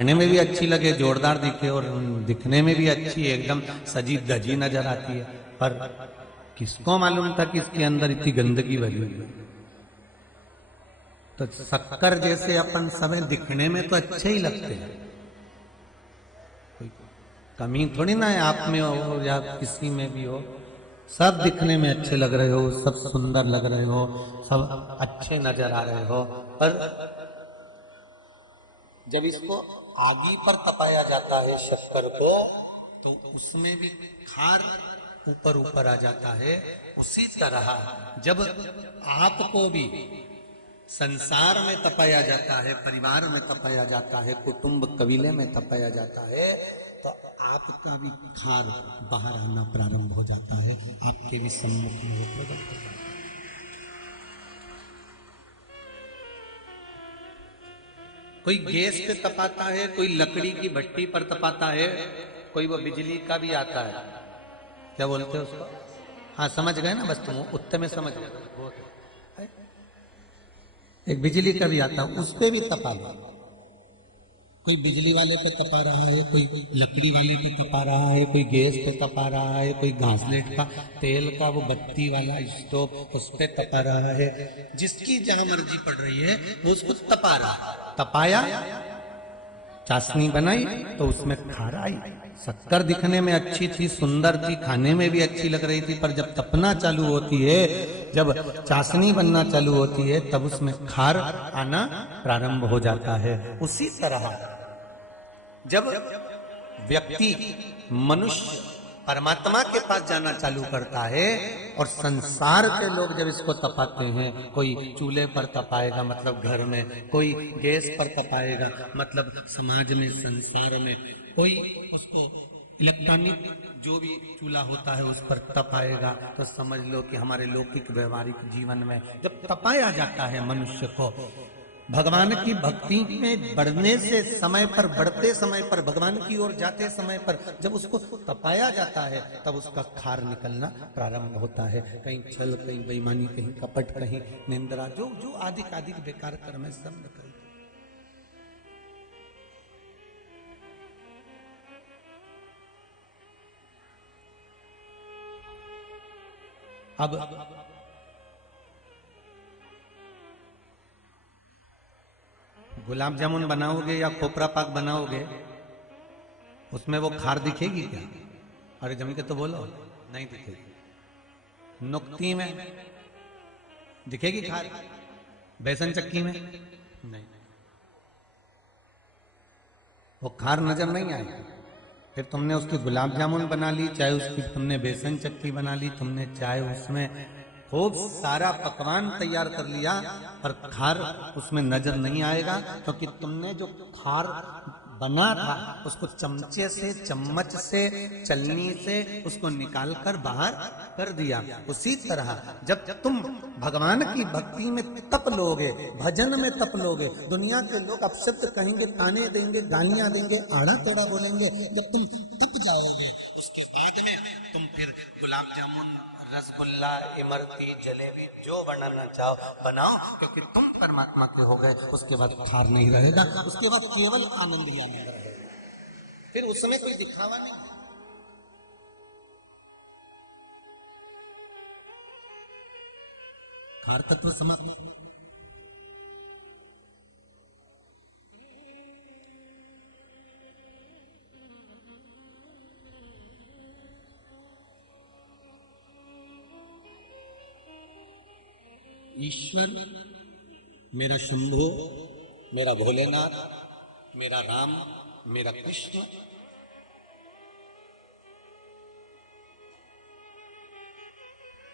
दिखने में भी अच्छी लगे, जोरदार दिखे और दिखने में भी अच्छी एकदम सजी धजी नजर आती है, पर किसको मालूम था कि इसके अंदर इतनी गंदगी भरी हुई है। तो शक्कर जैसे अपन समय दिखने में तो अच्छे ही लगते हैं, कोई कमी थोड़ी ना है आप में हो या किसी में भी हो, सब दिखने में अच्छे लग रहे हो, सब सुंदर लग रहे हो, सब अच्छे नजर आ रहे हो, पर जब इसको आगी पर तपाया जाता है शक्कर को, तो उसमें भी खार ऊपर ऊपर आ जाता है। उसी तरह जब आपको भी संसार में तपाया जाता है, परिवार में तपाया जाता है, कुटुंब कबीले में तपाया जाता है, तो आपका भी खार बाहर आना प्रारंभ हो जाता है, आपके भी सम्मुख में वो प्रकट हो जाता है। कोई गैस पे तपाता है, कोई लकड़ी की भट्टी पर तपाता है, कोई वो बिजली का भी आता है, क्या बोलते हैं उसको, हाँ समझ गए ना, बस तुम उत्तर में समझ गए। एक बिजली का भी आता है, उस पे भी तपा लो, कोई बिजली वाले पे तपा रहा है, कोई लकड़ी वाले पे तपा रहा है, कोई गैस पे तपा रहा है, कोई घासलेट का तेल का वो बत्ती वाला स्टोव उस पे तपा रहा है, जिसकी जहां मर्जी पड़ रही है वो उसको तपा रहा है। तपाया, चाशनी बनाई तो उसमें खार आई। शक्कर दिखने में अच्छी थी, सुंदर थी, खाने में भी अच्छी लग रही थी, पर जब तपना चालू होती है, जब चाशनी बनना चालू होती है, तब उसमें खार आना प्रारंभ हो जाता है। उसी तरह जब व्यक्ति मनुष्य परमात्मा के पास जाना चालू करता है और संसार के लोग जब इसको तपाते हैं, कोई चूल्हे पर तपाएगा मतलब घर में, कोई गैस पर तपाएगा मतलब समाज में, संसार में, कोई उसको इलेक्ट्रॉनिक जो भी चूल्हा होता है उस पर तपाएगा, तो समझ लो कि हमारे लौकिक व्यवहारिक जीवन में जब तपाया जाता है मनुष्य को, भगवान की भक्ति में बढ़ने से समय पर, बढ़ते समय पर, भगवान की ओर जाते समय पर जब उसको तपाया जाता है, तब उसका खार निकलना प्रारंभ होता है। कहीं छल, कहीं बेईमानी, कहीं कपट, कहीं निंद्रा, जो जो आदिक आदिक बेकार कर्म है सब निकल। अब गुलाब जामुन बनाओगे या खोपरा पाक बनाओगे, उसमें वो खार दिखेगी क्या? अरे जमी के तो बोलो, नहीं दिखेगी। नुक्ती में दिखेगी खार, बेसन चक्की में नहीं, वो खार नजर नहीं आएगी। फिर तुमने उसकी गुलाब जामुन बना ली, चाहे उसकी तुमने बेसन चक्की बना ली, तुमने चाहे उसमें खूब सारा पकवान तैयार कर लिया, पर खार उसमें नजर नहीं आएगा, क्योंकि तुमने जो खार बना था उसको चमचे से, चम्मच से, चलनी से उसको निकालकर बाहर कर दिया। उसी तरह जब तुम भगवान की भक्ति में तप लोगे, भजन में तप लोगे, दुनिया के लोग अपशब्द कहेंगे, ताने देंगे, गालियां देंगे, आड़ा टेढ़ा बोलेंगे, जब तुम तप जाओगे उसके बाद में तुम फिर गुलाब जामुन, रसगुल्ला, इमरती, जलेबी जो बनाना चाहो बनाओ, क्योंकि तुम परमात्मा के हो गए। उसके बाद खार नहीं रहेगा, उसके बाद केवल आनंद ही आनंद रहेगा, फिर उसमें कोई दिखावा नहीं। खार तत्व समाप्त। ईश्वर, मेरा शंभो, मेरा भोलेनाथ, मेरा राम, मेरा कृष्ण,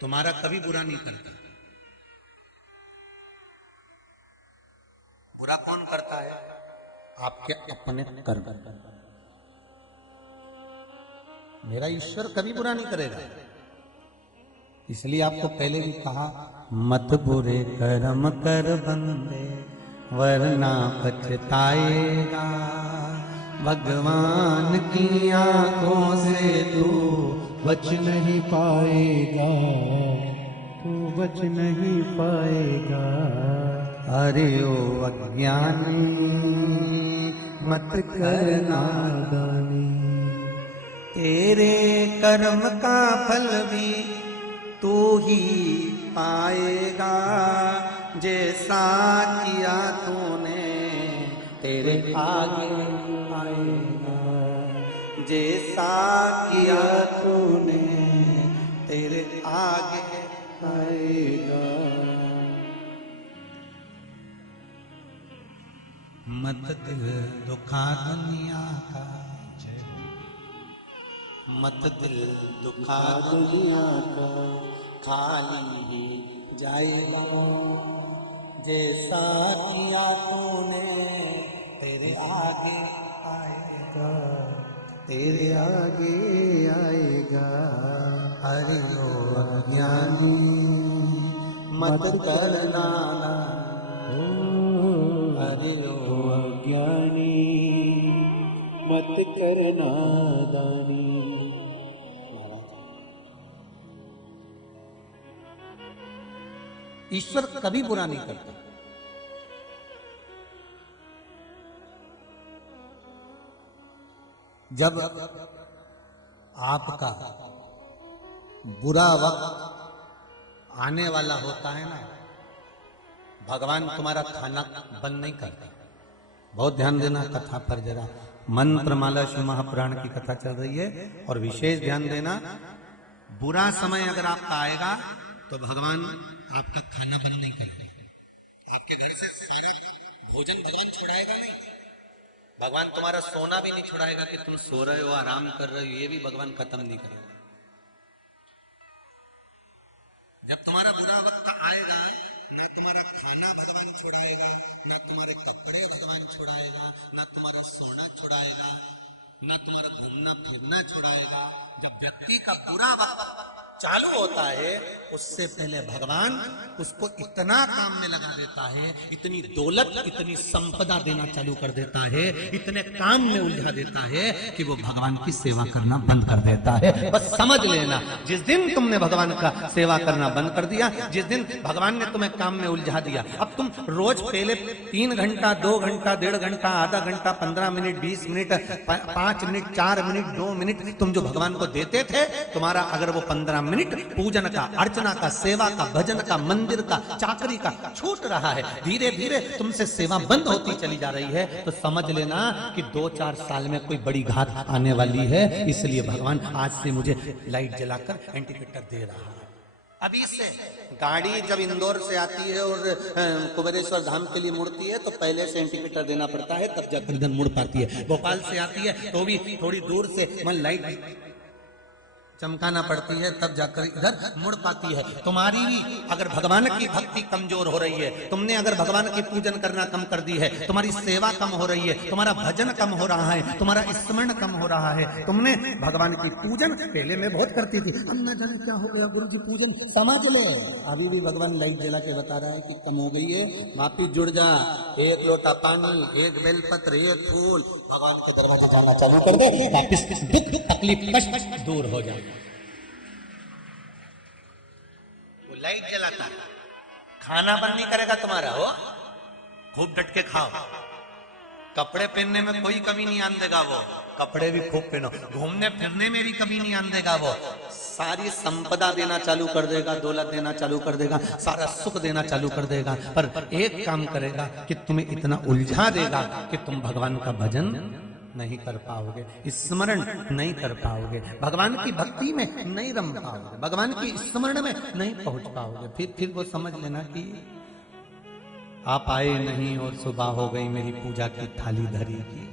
तुम्हारा कभी बुरा नहीं करता। बुरा कौन करता है? आपके अपने कर्म। मेरा ईश्वर कभी बुरा नहीं करेगा। इसलिए आपको पहले भी कहा, मत बुरे कर्म कर बंदे वरना पछताएगा, भगवान की आंखों से तू बच नहीं पाएगा, तू बच नहीं पाएगा। अरे ओ अज्ञानी मत कर नादानी। तेरे कर्म का फल भी तू ही पाएगा, जैसा किया तूने तेरे आगे आएगा, जैसा किया तूने तेरे आगे आएगा। मत दिल दुखा दुनिया का, मत दिल दुखा दुनिया का, खाली ही जाएगा, जैसा किया तूने तेरे आगे आएगा, तेरे आगे आएगा। हरि ओ अज्ञानी मत करना, हरि ओ अज्ञानी मत कर नादानी। ईश्वर कभी बुरा नहीं करता। जब आपका बुरा वक्त आने वाला होता है ना, भगवान तुम्हारा खाना बंद नहीं करता। बहुत ध्यान देना कथा पर जरा। मंत्र माला शिव महापुराण की कथा चल रही है और विशेष ध्यान देना, बुरा समय अगर आपका आएगा तो भगवान आपका खाना बंद नहीं करेगा। आपके घर से सारा भोजन भगवान छुड़ाएगा नहीं। भगवान तुम्हारा सोना भी नहीं छुड़ाएगा कि तुम सो रहे हो, आराम कर रहे हो, ये भी भगवान खत्म नहीं करेगा। जब तुम्हारा बुरा वक्त आएगा, ना तुम्हारा खाना भगवान छुड़ाएगा, ना तुम्हारे कपड़े भगवान छुड़ाएगा, ना तुम्हारा सोना छुड़ाएगा, ना तुम्हारा घूमना फिरना छुड़ाएगा। जब व्यक्ति का बुरा वक्त चालू होता है, उससे पहले भगवान उसको इतना काम में लगा देता है, इतनी दौलत, इतनी संपदा देना चालू कर देता है, इतने काम में उलझा देता है कि वो भगवान की सेवा करना बंद कर देता है। बस समझ लेना, जिस दिन तुमने भगवान का सेवा करना बंद कर दिया, जिस दिन भगवान ने तुम्हें काम में उलझा दिया, अब तुम रोज पहले 3 घंटा, 2 घंटा, 1.5 घंटा, आधा घंटा, 15 minute, 20 minute, 5 minute, 4 minute, 2 minute तुम जो भगवान को देते थे, तुम्हारा अगर वो 15 मिनट पूजन का, अर्चना का, सेवा का, भजन का, मंदिर का, चाकरी का छूट रहा है, धीरे धीरे तुमसे सेवा बंद होती चली जा रही है, तो समझ लेना कि 2-4 साल में कोई बड़ी घात आने वाली है। इसलिए भगवान आज से मुझे लाइट जलाकर इंडिकेटर दे रहा है। अभी से गाड़ी जब इंदौर से आती है और कुबेरेश्वर धाम के लिए मुड़ती है, तो पहले से इंडिकेटर देना पड़ता है, तब जाकर इधर मुड़ पाती है। भोपाल से आती है तो भी थोड़ी दूर से लाइट चमकाना पड़ती है, तब जाकर इधर मुड़ पाती है। तुम्हारी भी अगर भगवान की भक्ति कमजोर हो रही है, तुमने अगर भगवान की पूजन करना कम कर दी है, तुम्हारी सेवा कम हो रही है, तुम्हारा भजन कम हो रहा है, तुम्हारा स्मरण कम हो रहा है, तुमने भगवान की पूजन पहले में बहुत करती थी, अब न जाने क्या हो गया गुरु जी, पूजन समझ ले। अभी भी भगवान लाइट जला के बता रहा है कि कम हो गई है, वापिस जुड़ जा, 1 लोटा पानी, 1 बेलपत्र, 1 फूल, भगवान के दरवाजे जाना चालू कर दे, वापिस दुख तकलीफ कष्ट दूर हो जाए। वो लाइट जलाता है, खाना बंद नहीं करेगा तुम्हारा, हो खूब डट के खाओ, कपड़े पहनने में कोई कमी नहीं आन देगा, वो कपड़े भी खूब पहनो, घूमने फिरने में भी कमी नहीं आन देगा, वो सारी संपदा देना चालू कर देगा, दौलत देना चालू कर देगा, सारा सुख देना चालू कर देगा, पर एक काम करेगा कि तुम्हें इतना उलझा देगा कि तुम भगवान का भजन नहीं कर पाओगे, स्मरण नहीं कर पाओगे, भगवान की भक्ति में नहीं रम पाओगे, भगवान की स्मरण में नहीं पहुंच पाओगे। फिर वो समझ लेना कि आप आए नहीं और सुबह हो गई मेरी पूजा की थाली धरी की।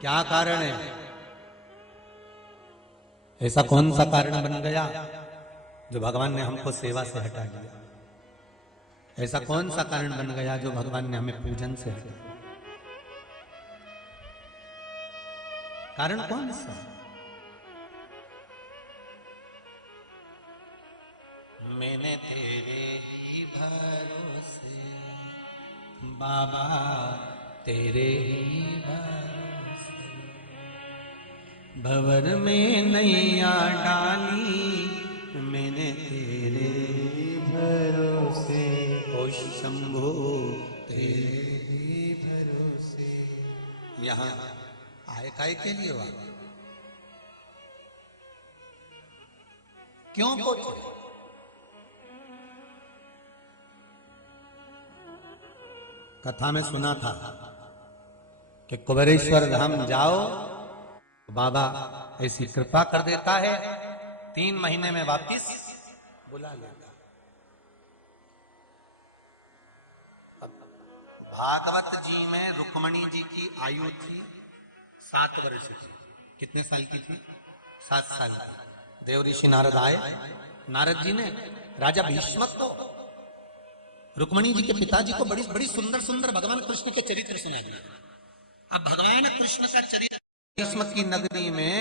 क्या कारण है? ऐसा कौन सा कारण बन गया जो भगवान ने हमको सेवा से हटा दिया? ऐसा कौन सा कारण बन गया जो भगवान ने हमें पूजन से हटा दिया? कारण कौन सा? मैंने तेरे ही भरोसे बाबा, तेरे ही भरोसे भंवर में नैया डाली, मैंने तेरे भरोसे, ओ शंभो तेरे ही भरोसे। यहां आए काय के लिए हुआ? क्यों पूछे? कथा में सुना था कि कुबेरेश्वर धाम जाओ, बाबा ऐसी कृपा कर देता है, 3 महीने में वापिस बुला लेता। भागवत जी में रुक्मणी जी की आयु थी 7 वर्ष की। कितने साल की थी? 7 साल की। देव ऋषि नारद आए, नारद जी ने राजा भीष्मक को, रुक्मणी जी के पिताजी को बड़ी बड़ी सुंदर सुंदर भगवान कृष्ण के चरित्र सुना दिए। अब भगवान कृष्ण का चरित्र भीष्मक की नगरी में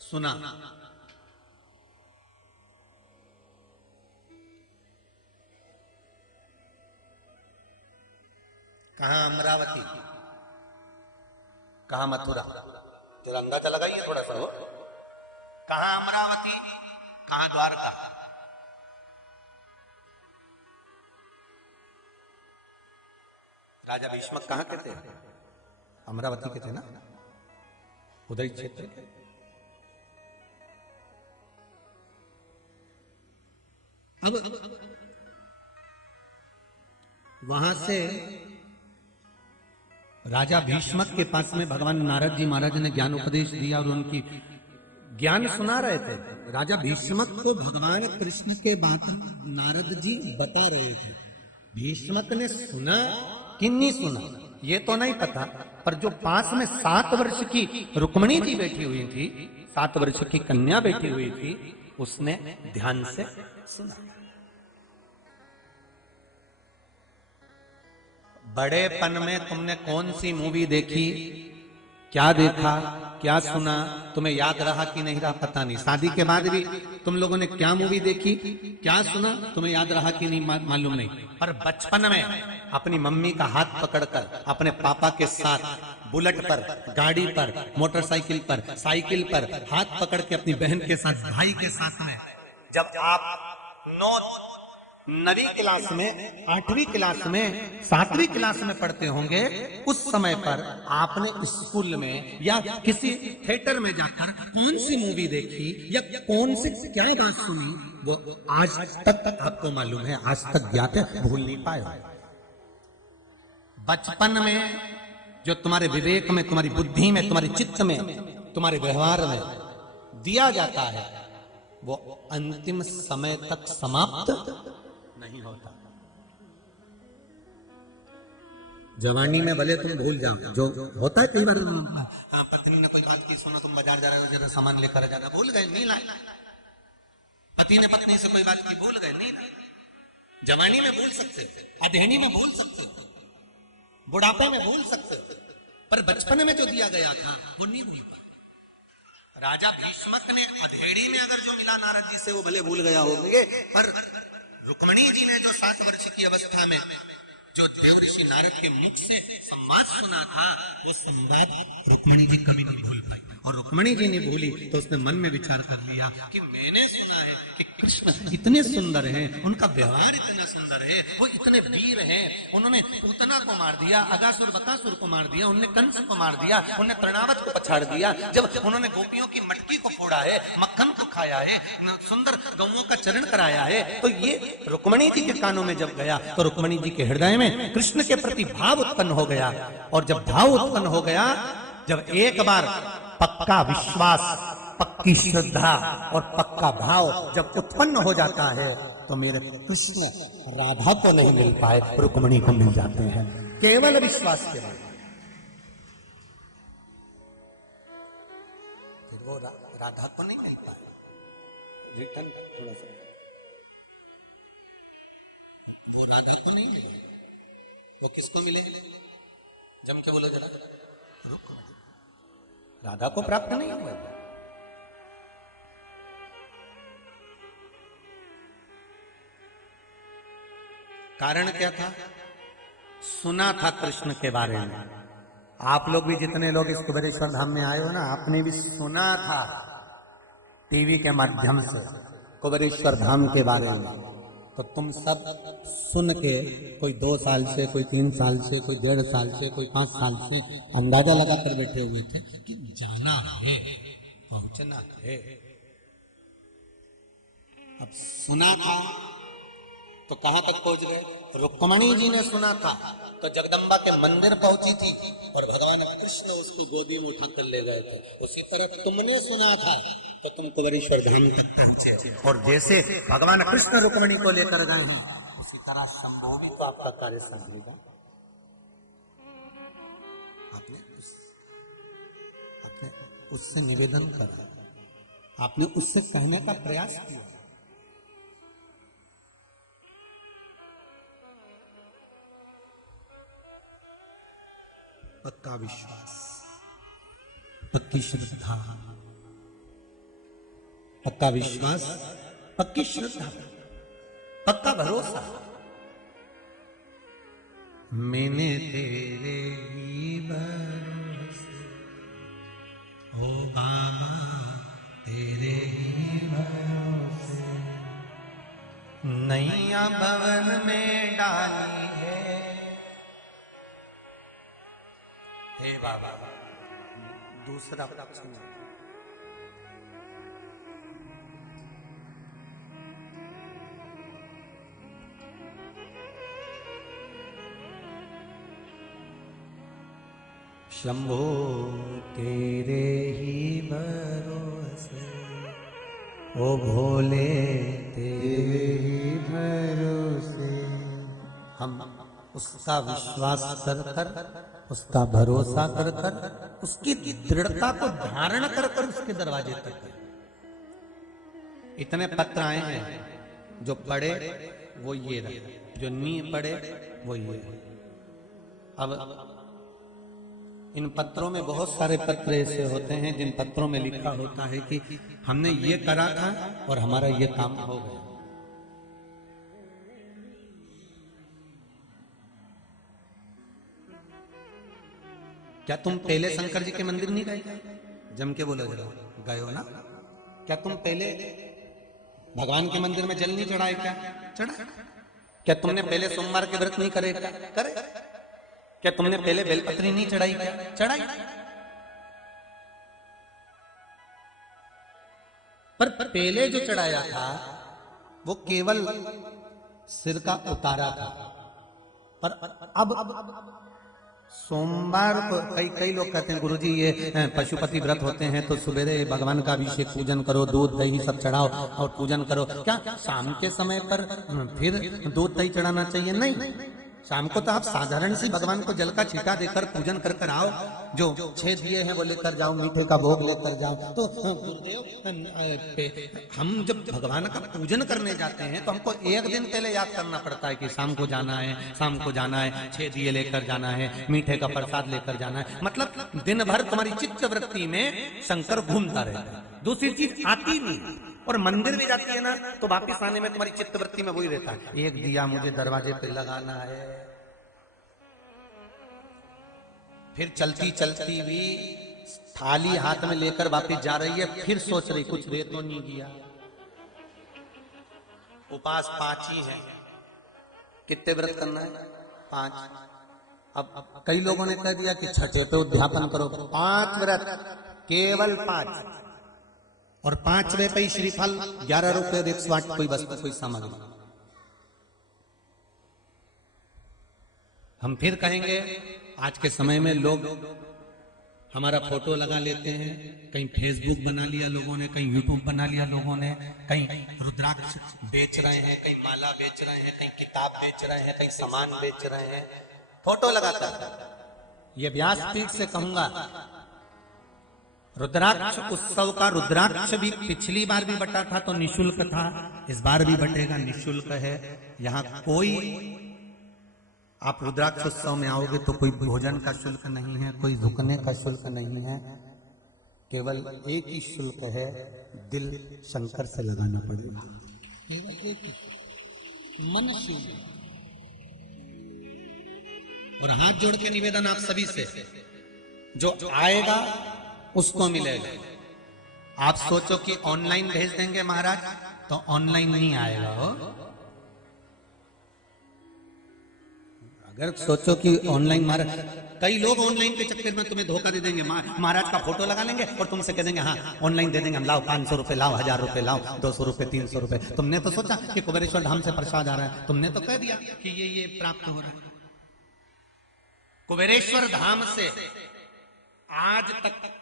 सुना। कहां अमरावती, कहां मथुरा, जरा अंदाजा लगाइए थोड़ा सा हो। कहां अमरावती, कहां द्वारका। राजा भीष्मक कहां के थे? अमरावती के थे ना, उदय क्षेत्र के। अब वहां से राजा भीष्मक के पास में भगवान नारद जी महाराज ने ज्ञान उपदेश दिया और उनकी ज्ञान सुना रहे थे। राजा भीष्मक को भगवान कृष्ण के बात नारद जी बता रहे थे। भीष्मक ने सुना कि नहीं सुना ये तो नहीं पता, पर जो पास में 7 वर्ष की रुक्मणी जी बैठी हुई थी, 7 वर्ष की कन्या बैठी हुई थी, उसने ध्यान से सुना। बड़ेपन में तुमने कौन सी मूवी देखी, क्या देखा, क्या सुना, तुम्हें याद रहा कि नहीं रहा पता नहीं। शादी के बाद भी तुम लोगों ने क्या मूवी देखी, क्या सुना, तुम्हें याद रहा कि नहीं मालूम नहीं। पर बचपन में अपनी मम्मी का हाथ पकड़कर अपने पापा के साथ बुलेट पर, गाड़ी पर, मोटरसाइकिल पर, साइकिल पर हाथ पकड़ के अपनी बहन के साथ, भाई के साथ में, जब आप 9वीं क्लास में, 8वीं क्लास में, 7वीं क्लास में पढ़ते होंगे, उस समय पर आपने स्कूल में या किसी थिएटर में जाकर कौन सी मूवी देखी या कौन सी क्या बात सुनी, वो आज तक आपको मालूम है, आज तक ज्ञात है, भूल नहीं पाए। बचपन में जो तुम्हारे विवेक में, तुम्हारी बुद्धि में, तुम्हारे चित्त में, तुम्हारे व्यवहार में दिया जाता है, वो अंतिम समय तक समाप्त नहीं होता। जवानी में भले तुम भूल जाओ, जो होता है कई बार, पत्नी ने कोई बात की, सुनो तुम बाजार जा रहे हो, जरा सामान लेकर जाना, भूल गए, नहीं लाए। पति ने पत्नी से कोई बात की, भूल गए, नहीं लाए। जवानी में भूल सकते, अधेनी में भूल सकते, बुढ़ापे में भूल सकते, पर बचपन में जो दिया गया था वो नहीं भूल पाए। राजा भीष्मक ने अधेड़ी में अगर जो मिला नारद जी से वो भले भूल गया होंगे, पर रुक्मणी जी ने जो 7 वर्ष की अवस्था में जो देव ऋषि नारद के मुख से संवाद सुना था, वो संवाद रुक्मणी जी कभी नहीं भूल पाई। और रुक्मणी जी ने भूली तो उसने मन में विचार कर लिया कि मैंने सुना है कि कृष्ण इतने सुंदर हैं, उनका व्यवहार इतना सुंदर है, वो इतने वीर हैं, उन्होंने पूतना को मार दिया, अगासुर बकासुर को मार दिया, उन्होंने कंस को मार दिया, उन्होंने तृणावत को पछाड़ दिया, जब उन्होंने गोपियों की मटकी को फोड़ा है, मक्खन को खाया है, सुंदर गौओं का चरण कराया है, तो ये रुक्मणी जी के कानों में जब गया तो रुक्मणी जी के हृदय में कृष्ण के प्रति भाव उत्पन्न हो गया। और जब भाव उत्पन्न हो गया, जब एक बार पक्का विश्वास, पक्की श्रद्धा और पक्का भाव जब उत्पन्न हो जाता है, तो मेरे कृष्ण राधा को नहीं मिल पाए, रुक्मणी को मिल जाते हैं, केवल विश्वास के बाद। फिर वो राधा को नहीं मिल पाए। रिटर्न थोड़ा सा, राधा को नहीं मिले, वो किसको मिले? जम के बोलो जरा, रुक्मणी। राधा को प्राप्त नहीं हुआ। कारण क्या था? सुना था कृष्ण के बारे में। आप लोग भी जितने लोग इस कुबेरेश्वर धाम में आए हो ना, आपने भी सुना था टीवी के माध्यम से कुबेरेश्वर धाम के बारे में। तो तुम सब सुन के कोई 2 साल से, कोई 3 साल से, कोई 1.5 साल से, कोई 5 साल से अंदाजा लगा कर बैठे हुए थे कि जाना है, पहुंचना है। अब सुना था तो कहां तक पहुंच गए? रुक्मणी जी ने सुना था तो जगदम्बा के मंदिर पहुंची थी और भगवान कृष्ण उसको गोदी में उठा कर ले गए थे। उसी तरह तुमने सुना था तो तुम कुंवरेश्वर धाम तक पहुंचे, और जैसे भगवान कृष्ण रुक्मणी को लेकर गए हैं उसी तरह शंभु भी तो आपका कार्य संभलेगा। आपने उससे निवेदन करा, आपने उससे कहने का प्रयास किया। पक्का विश्वास, पक्की श्रद्धा, पक्का विश्वास, पक्की श्रद्धा, पक्का भरोसा। मैंने तेरे ही भरोसे, ओ बाबा तेरे ही भरोसे, नैया भवन में डाली है। हे बाबा, दूसरा सुनो। शंभो तेरे ही भरोसे, ओ भोले तेरे ही भरोसे। हम उसका विश्वास कर कर, उसका भरोसा कर कर, उसकी दृढ़ता को धारण कर कर उसके दरवाजे तक। इतने पत्र आए हैं, जो पढ़े वो ये रहे, जो नहीं पढ़े वो ये रहे। अब इन पत्रों में बहुत सारे पत्र ऐसे होते हैं जिन पत्रों में लिखा होता है कि हमने ये करा था और हमारा ये काम हो गया। क्या तुम पहले शंकर जी के मंदिर नहीं गए? जम के बोलो जरा, गए हो ना? क्या तुम पहले भगवान के मंदिर में जल नहीं चढ़ाए? क्या चढ़ा? क्या तुमने पहले सोमवार के व्रत नहीं करे? क्या करे? क्या तुमने पहले बेलपत्री नहीं चढ़ाई? क्या चढ़ाई? पर पहले जो चढ़ाया था वो केवल सिर का उतारा था। पर अब सोमवार को कई लोग कहते हैं गुरुजी ये पशुपति व्रत होते हैं तो सवेरे भगवान का अभिषेक पूजन करो, दूध दही सब चढ़ाओ और पूजन करो। क्या शाम के समय पर फिर दूध दही चढ़ाना चाहिए? नहीं, शाम को तो आप साधारण सी भगवान को जल का छींटा देकर पूजन कर कर आओ। जो 6 दिए हैं वो लेकर जाओ, मीठे का भोग लेकर जाओ। तो गुरुदेव, हम जब भगवान का पूजन करने जाते हैं तो हमको एक दिन पहले याद करना पड़ता है कि शाम को जाना है, शाम को जाना है, 6 दिए लेकर जाना है, मीठे का प्रसाद लेकर जाना है। मतलब दिन भर तुम्हारी चित्त वृत्ति में शंकर घूमता रहता है, दूसरी चीज आती नहीं। और मंदिर में जाती है ना तो वापिस आने में तुम्हारी चित्तवृत्ति में वही रहता है, एक दिया मुझे दरवाजे पे लगाना है। फिर चलती चलती भी थाली हाथ में लेकर वापिस जा रही है, फिर सोच रही कुछ दे तो नहीं दिया। उपास 5 ही है, कितने व्रत करना है? 5। अब कई लोगों ने कह दिया कि छठे पे उद्यापन करो। 5 व्रत, केवल 5, और 5वें पे श्रीफल 11 रुपए 108 कोई वस्तु कोई सामग्री। हम फिर कहेंगे आज के समय में लोग हमारा फोटो लगा लेते हैं, कहीं फेसबुक बना लिया लोगों ने, कहीं यूट्यूब बना लिया लोगों ने, कहीं रुद्राक्ष बेच रहे हैं, कहीं माला बेच रहे हैं, कहीं किताब बेच रहे हैं, कहीं सामान बेच रहे हैं, फोटो लगाता है। ये व्यासपीठ से कहूंगा, रुद्राक्ष उत्सव का रुद्राक्ष भी पिछली बार भी बटा था तो निशुल्क था, इस बार भी बटेगा, निशुल्क है। यहाँ कोई, आप रुद्राक्ष उत्सव में आओगे तो कोई भोजन का शुल्क नहीं है, कोई रुकने का शुल्क नहीं है, केवल एक ही शुल्क है, दिल शंकर से लगाना पड़ेगा, केवल एक ही, मन शिव। और हाथ जोड़ के निवेदन आप सभी से, जो आएगा उसको मिलेगा। आप सोचो कि ऑनलाइन भेज देंगे महाराज, तो ऑनलाइन नहीं आएगा हो, अगर सोचो कि ऑनलाइन महाराज, कई लोग ऑनलाइन के चक्कर में तुम्हें धोखा दे देंगे, महाराज का फोटो लगा लेंगे और तुमसे कह देंगे हाँ ऑनलाइन दे देंगे हम, लाओ 500 रुपए लाओ, 1000 रुपए लाओ, 200 रुपए 300 रुपए। तुमने तो सोचा कि कुबेरेश्वर धाम से प्रसाद आ रहा है, तुमने तो कह दिया कि ये प्राप्त हो रहा है। कुबेरेश्वर धाम से आज तक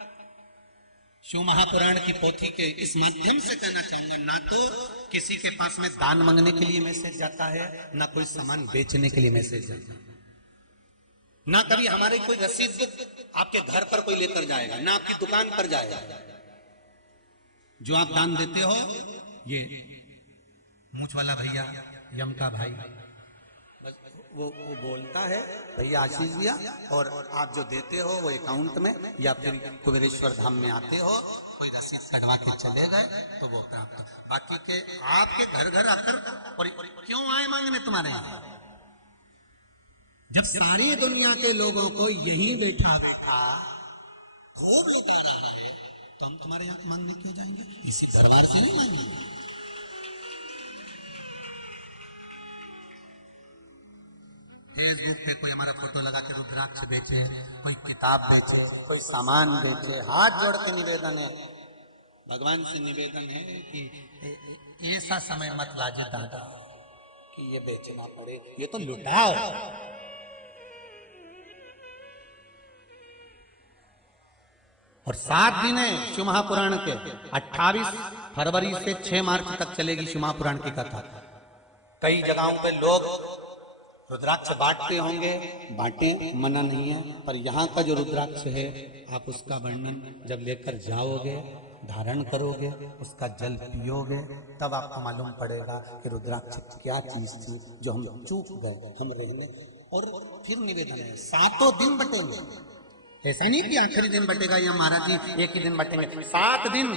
शिव महापुराण की पोथी के इस माध्यम से कहना चाहूंगा, ना तो किसी के पास में दान मांगने के लिए मैसेज जाता है, ना कोई सामान बेचने के लिए मैसेज जाता है, ना कभी हमारे कोई रसीद बुक आपके घर पर कोई लेकर जाएगा, ना आपकी दुकान पर जाएगा। जो आप दान देते हो, ये मूंछ वाला भैया, यम का भाई, वो बोलता है भैया आशीष दिया, और आप जो देते हो वो अकाउंट में या फिर कुबेरेश्वर धाम में आते हो, कोई रसीद कटवा के चले गए तो वो प्राप्त। बाकी के आपके घर घर आकर और क्यों आए मांगने तुम्हारे यहाँ? जब सारी दुनिया के लोगों को यहीं बैठा बैठा खूब लुटा रहा है, तो हम तुम्हारे यहाँ मांगने क्यों जाएंगे? इसी दरबार से नहीं मांगेंगे। फेसबुक पे कोई हमारा फोटो लगा के रुद्राक्ष बेचे, कोई किताब बेचे, कोई सामान बेचे, हाथ जोड़ के निवेदन है, भगवान से निवेदन है कि ऐसा समय मत लाजिए दादा कि ये बेचना पड़े, ये तो लुटाओ। और 7 दिन है शिव महापुराण के, 28 फरवरी से 6 मार्च तक चलेगी शिव महापुराण की कथा। कई जगहों पे लोग रुद्राक्ष बांटते होंगे, बांटे, मना नहीं है, पर यहाँ का जो रुद्राक्ष है आप उसका वर्णन जब लेकर जाओगे, धारण करोगे, उसका जल पियोगे, तब आपको मालूम पड़ेगा कि रुद्राक्ष क्या चीज थी जो हम चूक गए, हम रहने। और फिर निवेदन है 7 दिन बटेंगे, ऐसा नहीं कि आखिरी दिन बटेगा या महाराज जी एक ही दिन बटेंगे, 7 दिन।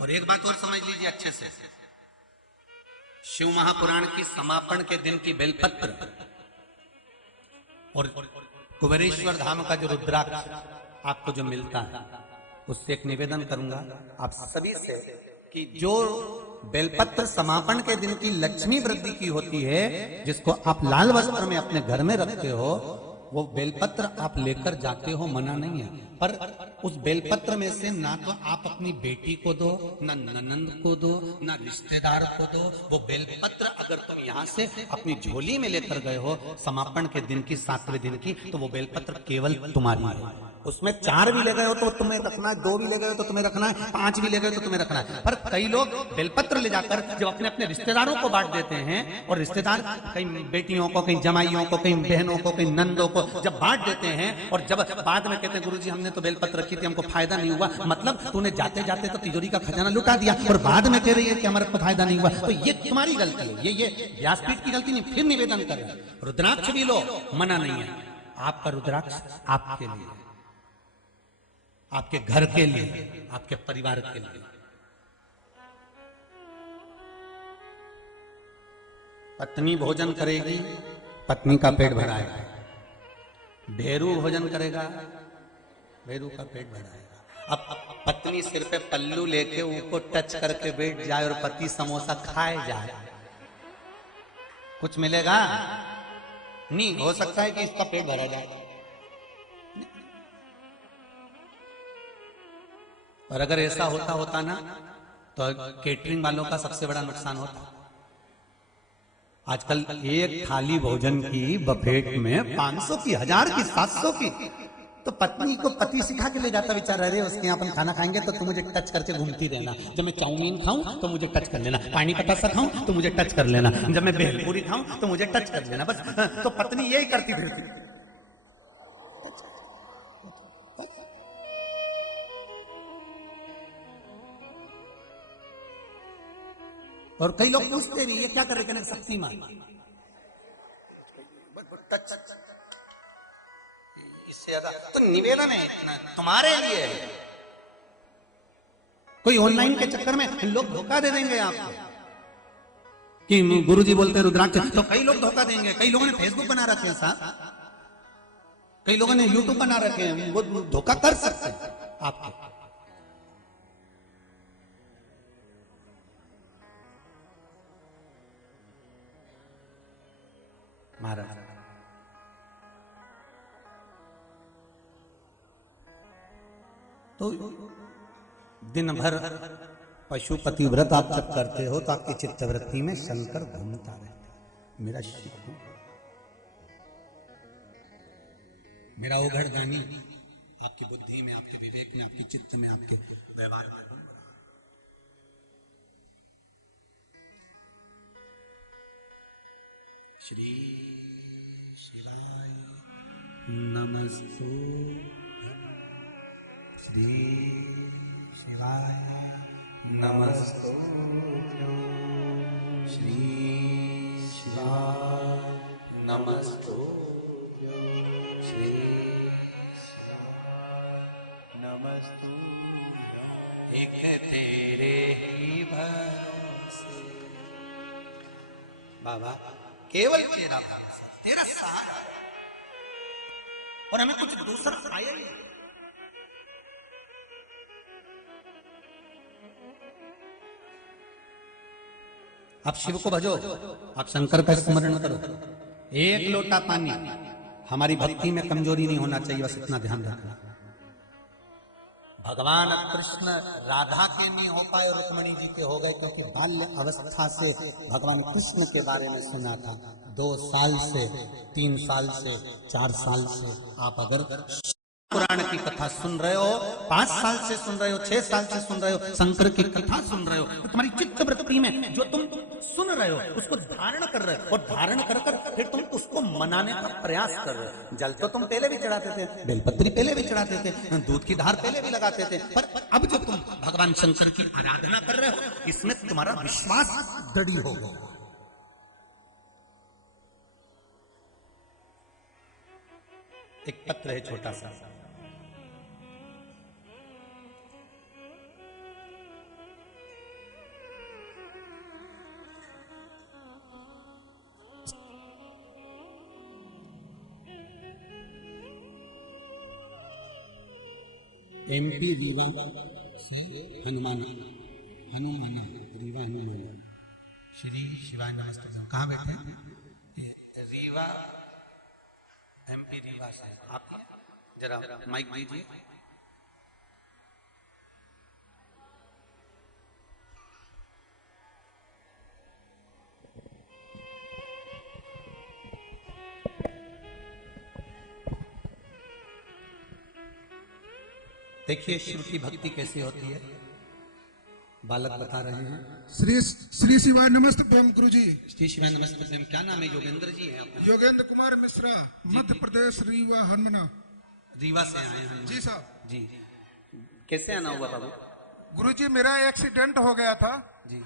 और एक बात और समझ लीजिए अच्छे से, शिव महापुराण की समापन के दिन की बेलपत्र और कुबेरेश्वर धाम का जो रुद्राक्ष आपको जो मिलता है, उससे एक निवेदन करूंगा आप सभी से कि जो बेलपत्र समापन के दिन की लक्ष्मी वृद्धि की होती है, जिसको आप लाल वस्त्र में अपने घर में रखते हो, वो बेलपत्र आप लेकर जाते हो, मना नहीं है, पर उस बेलपत्र में से ना तो आप अपनी बेटी को दो, ना ननंद को दो, ना रिश्तेदार को दो। वो बेलपत्र अगर तुम यहाँ से अपनी झोली में लेकर गए हो समापन के दिन की 7वें दिन की, तो वो बेलपत्र केवल तुम्हारी है। उसमें 4 भी ले गए हो तो तुम्हें रखना है, 2 भी ले गए हो तो तुम्हें रखना है, 5 भी ले गए हो तो तुम्हें रखना है। पर कई लोग बेलपत्र ले जाकर जब अपने अपने रिश्तेदारों को बांट देते हैं, और रिश्तेदार कई बेटियों को, कई जमाइयों को, कई बहनों को, कई नंदों को जब बांट देते हैं, और जब बाद में कहते हैं गुरुजी हमने तो बेलपत्र रखी थी, हमको फायदा नहीं हुआ, मतलब तूने जाते जाते तो तिजोरी का खजाना लुटा दिया और बाद में कह रही है कि हमारे को फायदा नहीं हुआ, तो ये तुम्हारी गलती है, ये व्यासपीठ की गलती नहीं। फिर निवेदन कर, रुद्राक्ष भी लो, मना नहीं है, आपका रुद्राक्ष आपके लिए, आपके घर के लिए, आपके परिवार के लिए। पत्नी भोजन करेगी, पत्नी का पेट भराएगा, भेरू भोजन करेगा, भेरू का पेट भराएगा। अब पत्नी सिर पे पल्लू लेके उसको टच करके बैठ जाए और पति समोसा खाए जाए, कुछ मिलेगा नहीं। हो सकता है कि इसका पेट भरा जाए, और अगर ऐसा होता ना तो केटरिंग वालों का सबसे बड़ा नुकसान होता। आजकल एक थाली भोजन की बफेट में 500 की, 1000 की, 700 की, तो पत्नी को पति सिखा के ले जाता बेचारा, अरे उसके यहाँ अपन खाना खाएंगे तो तू मुझे टच करके घूमती रहना, जब मैं चाउमीन खाऊं तो मुझे टच कर लेना, पानी पतासा खाऊं तो मुझे टच कर लेना, जब मैं भेलपूरी खाऊं तो मुझे टच कर लेना, बस। तो पत्नी यही करती फिरती। और कई लोग पूछते भी ये क्या कर रहे, कहने शक्तिमान, इससे ज्यादा तो निवेदन है तुम्हारे लिए। कोई ऑनलाइन के चक्कर में लोग धोखा दे देंगे आपको कि गुरुजी बोलते रुद्राक्ष, तो कई लोग धोखा देंगे। कई लोगों ने फेसबुक बना रखे हैं साहब, कई लोगों ने यूट्यूब बना रखे हैं, वो धोखा कर सकते हैं आपके। महाराज तो दिन भर पशुपति व्रत आप जब करते हो तो आपकी चित्तवृत्ति में शंकर घूमता रहता। मेरा शिव, मेरा ओघड़दानी आपकी बुद्धि में, आपके विवेक में, आपके चित्त में, आपके व्यवहार में घूम रहा। श्री शिवाय नमस्तुभ्यं, श्री शिवाय नमस्तुभ्यं, श्री शिवाय नमस्तुभ्यं, श्री नमस्तुभ्यं। एक है तेरे ही भरोसे बाबा, केवल तेरा भरोसा, तेरा सहारा, और हमें कुछ दूसरा आया ही नहीं। आप शिव को भजो, आप शंकर का स्मरण करो। एक लोटा पानी, हमारी भक्ति में कमजोरी नहीं होना चाहिए, बस इतना ध्यान रखना। भगवान कृष्ण राधा के नहीं हो पाए, रुक्मणी जी के हो गए, क्योंकि बाल्य अवस्था से भगवान कृष्ण के बारे में सुना था। 2 साल से, 3 साल से, 4 साल से आप अगर पुराण की कथा सुन रहे हो, 5 साल से सुन रहे हो, 6 साल से सुन रहे हो, शंकर की कथा सुन रहे हो, तो तुम्हारी चित्त वृत्ति में जो तुम सुन रहे हो उसको धारण कर रहे हो, और धारण कर कर फिर तुम उसको मनाने का प्रयास कर रहे हो। जल तो तुम पहले भी चढ़ाते थे, बेलपत्री पहले भी चढ़ाते थे, दूध की धार पहले भी लगाते थे, पर अब जो तुम भगवान शंकर की आराधना कर रहे हो, इसमें तुम्हारा विश्वास दृढ़ हो गया। एक पत्र है छोटा सा, MP रीवा से हनुमान रीवा हनुमान। श्री शिवाय नमस्ते। कहाँ बैठे हैं? रीवा, MP रीवा से। आप जरा माइक दीजिए। देखिए शिव की भक्ति कैसी होती है, बालक बता रहे हैं। श्री शिवाय नमस्ते गुरुजी। श्री शिवाय नमस्ते। क्या नाम है? योगेंद्र जी है। योगेंद्र कुमार मिश्रा, मध्य प्रदेश, रीवा हनुमना। रीवा से आए हैं जी साहब। जी। कैसे आना हुआ बाबू? गुरुजी मेरा एक्सीडेंट हो गया था,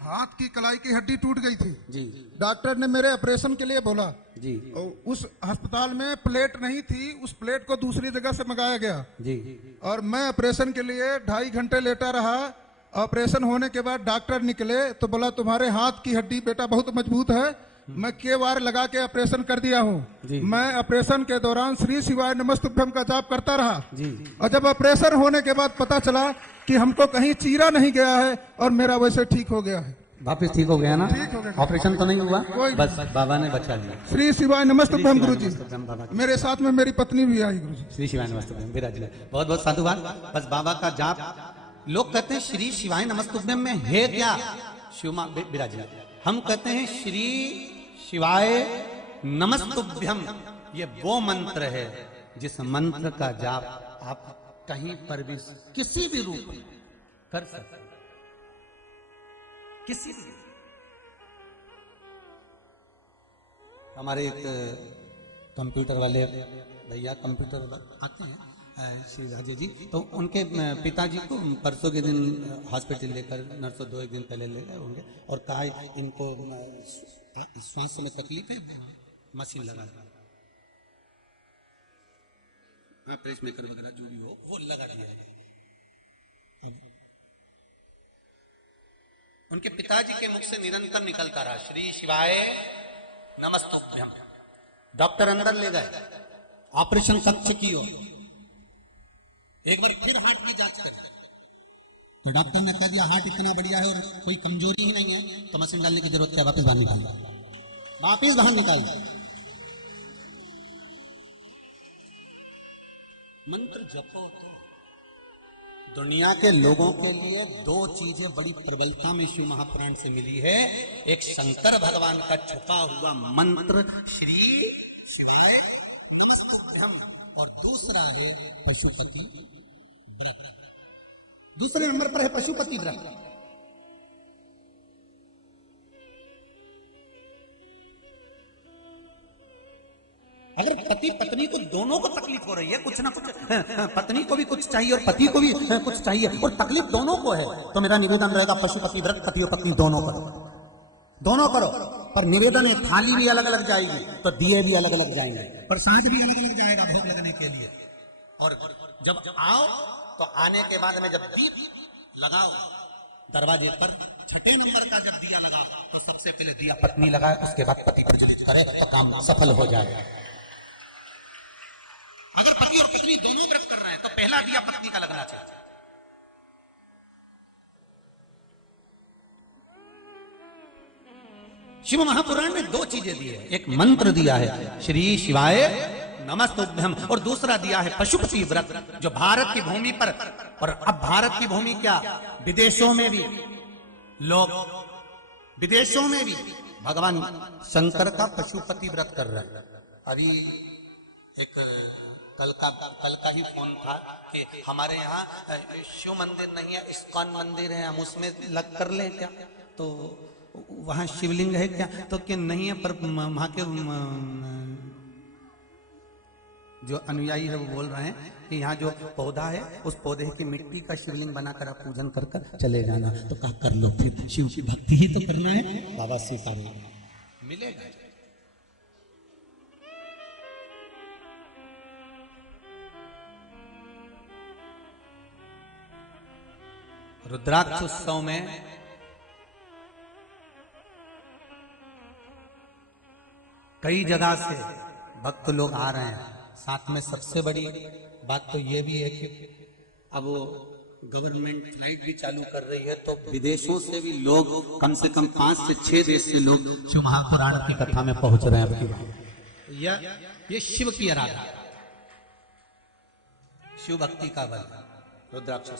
हाथ की कलाई की हड्डी टूट गई थी जी। डॉक्टर ने मेरे ऑपरेशन के लिए बोला जी। और उस अस्पताल में प्लेट नहीं थी, उस प्लेट को दूसरी जगह से मंगाया गया जी। और मैं ऑपरेशन के लिए 2.5 घंटे लेटा रहा। ऑपरेशन होने के बाद डॉक्टर निकले तो बोला तुम्हारे हाथ की हड्डी बेटा बहुत मजबूत है। मैं के बार लगा के ऑपरेशन कर दिया हूँ। मैं ऑपरेशन के दौरान श्री शिवाय नमस्तुभ्यम का जाप करता रहा जी। और जब ऑपरेशन होने के बाद पता चला कि हमको कहीं चीरा नहीं गया है और मेरा वैसे ठीक हो गया है। वापस ठीक हो गया ना? ठीक हो गया। ऑपरेशन तो नहीं हुआ, बस बाबा ने बचा लिया। श्री शिवाय नमस्तुभ्यम गुरुजी। बाबा मेरे साथ में मेरी पत्नी भी आई गुरुजी। श्री शिवाय नमस्तुभ्यम विराजित। बहुत बहुत साधुवाद। बस बाबा का जाप। लोग कहते हैं श्री शिवाय नमस्तुभ्यम में है क्या? शिव मां विराजित। हम कहते हैं श्री शिवाय नमस्तुभ्यम, ये वो मंत्र है जिस मंत्र का जाप आप कहीं पर भी किसी भी रूप में कर सकते, किसी भी। हमारे एक कंप्यूटर वाले भैया कंप्यूटर आते हैं श्री राजू जी, तो उनके पिताजी को परसों के दिन हॉस्पिटल लेकर, नर्सों 2 दिन पहले ले गए होंगे और कहा इनको श्वास में तकलीफ है, मशीन लगा प्रेस मेकर वगैरह जो भी हो वो लगा दिया। उनके पिताजी के मुख से निरंतर निकलता रहा श्री शिवाय नमस्तुभ्यम। डॉक्टर अंदर ले गए, ऑपरेशन कक्ष की ओर, एक बार फिर हार्ट की जांच करें। तो डॉक्टर ने कह दिया हार्ट इतना बढ़िया है और कोई कमजोरी ही नहीं है, तो मशीन डालने की जरूरत क्या, वापस बाहर निकाल दो, वापस बाहर निकाल दो। मंत्र जपो तो दुनिया के लोगों के लिए दो चीजें बड़ी प्रबलता में शिव महापुराण से मिली है। एक शंकर भगवान का छुपा हुआ मंत्र श्री शिवाय नमस्तुभ्यं, और दूसरा है पशुपति व्रत। दूसरे नंबर पर है पशुपति व्रत। अगर पति पत्नी को दोनों को तकलीफ हो रही है, कुछ ना कुछ, पत्नी को भी कुछ चाहिए और पति को भी कुछ चाहिए और तकलीफ दोनों को है, तो मेरा निवेदन रहेगा पशुपति व्रत पति और पत्नी दोनों करो, दोनों करो। पर निवेदन है थाली भी अलग अलग जाएगी, तो दिए भी अलग अलग जाएंगे, प्रसाद भी अलग अलग जाएगा भोग लगने के लिए। और जब आओ तो आने के बाद में जब दीप लगाओ दरवाजे पर, छठे नंबर का जब दिया लगाओ तो सबसे पहले दिया पत्नी लगाए, उसके बाद पति प्रज्वलित करे तो काम सफल हो जाएगा। अगर पति और पत्नी दोनों व्रत कर रहे हैं तो पहला दिया पत्नी का लगना चाहिए। शिव महापुराण ने दो चीजें दी है, एक मंत्र दिया है श्री शिवाय नमस्तुभ्यं, और दूसरा दिया है पशुपति व्रत, जो भारत की भूमि पर, और अब भारत की भूमि क्या, विदेशों में भी लोग, विदेशों में भी भगवान शंकर का पशुपति व्रत कर रहे हैं। अभी एक कल का ही फोन था कि हमारे यहाँ शिव मंदिर नहीं है, इस्कॉन मंदिर है, हम उसमें लग कर लें क्या, तो वहाँ शिवलिंग है क्या, तो कि नहीं है, पर वहाँ के जो अनुयायी है वो बोल रहे हैं कि यहाँ जो पौधा है उस पौधे की मिट्टी का शिवलिंग बनाकर आप पूजन कर कर चले जाना। तो कहा कर लो, फिर शिव की भक्ति ही तो करना है, बाबा सीताराम मिलेगा। रुद्राक्ष उत्सव में कई जगह से भक्त लोग आ रहे हैं। साथ में सबसे बड़ी बात तो ये भी है कि अब वो गवर्नमेंट फ्लाइट भी चालू कर रही है, तो विदेशों से भी लोग, कम से कम 5 से 6 देश से लोग शिव महापुराण की कथा में पहुंच रहे हैं। ये शिव की आराधना, शिव भक्ति का बल। रुद्राक्ष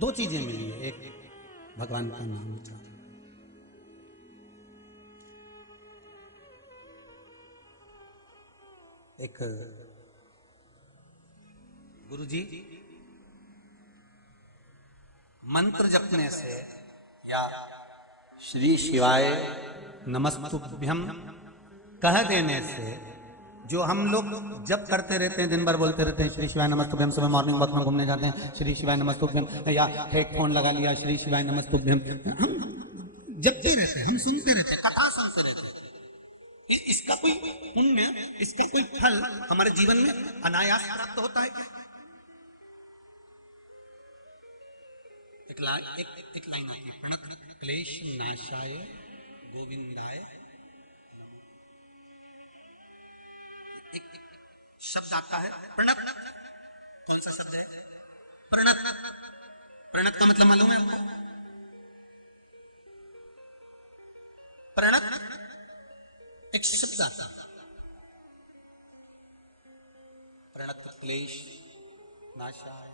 दो चीजें मिली है, एक भगवान का नाम, एक गुरुजी मंत्र जपने से या श्री शिवाय नमस्तुभ्यं कह देने से, जो हम लोग जब करते रहते हैं, दिन भर बोलते रहते हैं श्री शिवाय नमस्तुभ्यं, सुबह मॉर्निंग वॉक में घूमने जाते हैं श्री शिवाय नमस्तुभ्यं, या हेडफोन लगा लिया श्री शिवाय नमस्तुभ्यं, हम जपते रहते हैं, हम सुनते रहते हैं, कथा सुनते रहते हैं। इसका कोई पुण्य, इसका कोई फल हमारे जीवन में अनायास प्राप्त होता है। एक लाइन आती है, प्रणत क्लेश नाशाय गोविंदाय। एक शब्द आता है प्रणत, कौन सा शब्द है प्रणत? प्रणत का मतलब मालूम है आपको? प्रणत एक शब्द आता है, प्रणत क्लेश नाशाय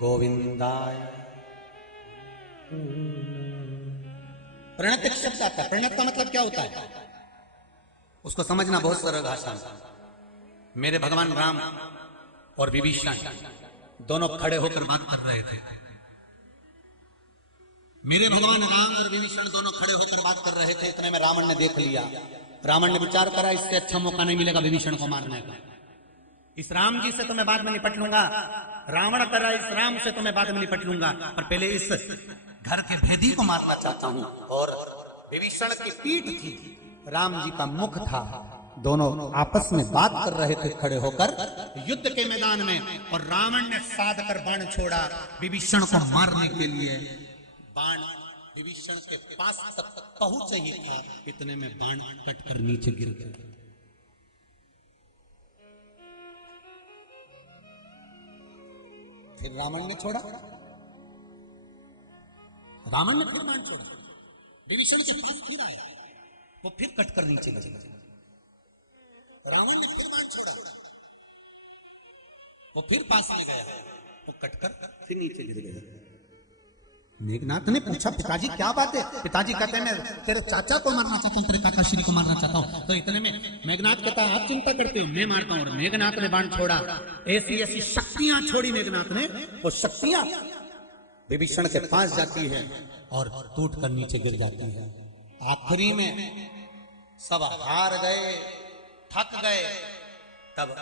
गोविंदाय। प्रणत एक शब्द आता है, प्रणत का मतलब क्या होता है उसको समझना बहुत सरल भाषा में। मेरे भगवान राम और विभीषण दोनों खड़े होकर बात कर रहे थे। मेरे भगवान राम और विभीषण दोनों खड़े होकर बात कर रहे थे, इतने में रावण ने देख लिया। रावण ने विचार करा इससे अच्छा मौका नहीं मिलेगा विभीषण को मारने का, इस राम जी से तो मैं बाद में निपट लूंगा। रावण करा इस राम से तो मैं बाद में निपट लूंगा, पर पहले इस घर के भेदी को मारना चाहता हूं। और विभीषण की पीठ थी, राम जी का मुख था, दोनों आपस में बात कर रहे थे खड़े होकर युद्ध के मैदान में। और रावण ने साध कर बाण छोड़ा विभीषण को मारने के लिए। बाण विभीषण के पास तक पहुंच ही था, इतने में बाण कट कर नीचे गिर गया। फिर रावण ने छोड़ा, रावण ने फिर बाण छोड़ा, विभीषण के पास फिर आया, वो फिर कट कर नीचे गिर गया। रावण ने फिर बाण छोड़ा, वो फिर पास आ गया, वो कटकर फिर नीचे गिर गया। मेघनाथ ने पूछा, पिताजी क्या बात है? पिताजी कहते हैं मैं तेरे चाचा को मारना चाहता हूँ, तेरे काका श्री को मारना चाहता हूँ। तो इतने में मेघनाथ कहता है आप चिंता करते हो, मैं मारता हूँ। और मेघनाथ ने बाण छोड़ा, ऐसी ऐसी शक्तियां छोड़ी मेघनाथ ने, वो शक्तियां विभीषण के पास जाती है और टूट कर नीचे गिर जाती है। आखिरी में सब हार गए, थक गए। तब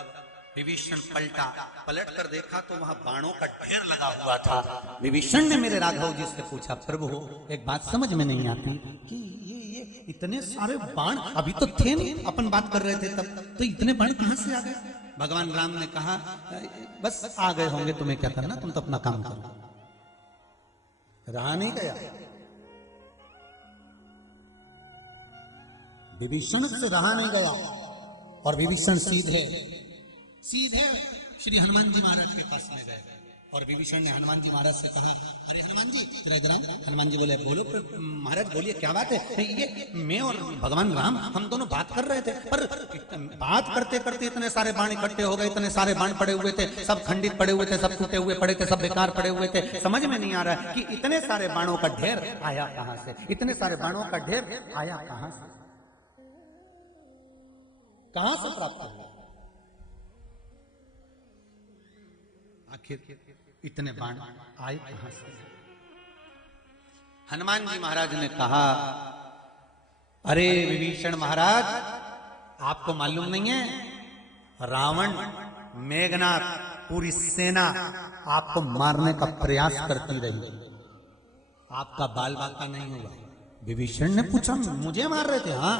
विभीषण पलट कर देखा तो वहां बाणों का ढेर लगा हुआ था। विभीषण ने मेरे राघव जी से पूछा, प्रभु एक बात समझ में नहीं आती कि ये इतने सारे बाण अभी तो थे नहीं, अपन बात कर रहे थे तब, तो इतने बाण कहां से आ गए? भगवान राम ने कहा बस आ गए होंगे, तुम्हें क्या करना, तुम तो अपना काम करो। रहा नहीं गया, विभीषण से रहा नहीं गया और विभीषण सीधे श्री हनुमान जी महाराज के पास में गए। और विभीषण ने हनुमान जी महाराज से कहा, अरे हनुमान जी जरा इधर आओ। हनुमान जी बोले, बोलो महाराज बोलिए, क्या बात है? ये मैं और भगवान राम हम दोनों बात कर रहे थे, पर बात करते करते इतने सारे बाण इकट्ठे हो गए, इतने सारे बाण पड़े हुए थे, सब खंडित पड़े हुए थे, सब टूटे हुए पड़े थे, सब बेकार पड़े हुए थे। समझ में नहीं आ रहा है कि इतने सारे बाणों का ढेर आया कहां से, इतने सारे बाणों का ढेर आया कहां से, कहां से प्राप्त हुआ? आखिर इतने बाण आए कहां से? हनुमान जी महाराज ने कहा, अरे विभीषण महाराज, आपको मालूम नहीं है, रावण, मेघनाथ, पूरी सेना आपको मारने का प्रयास करती रही, आपका बाल बांका नहीं हुआ। विभीषण ने पूछा, मुझे मार रहे थे? हाँ,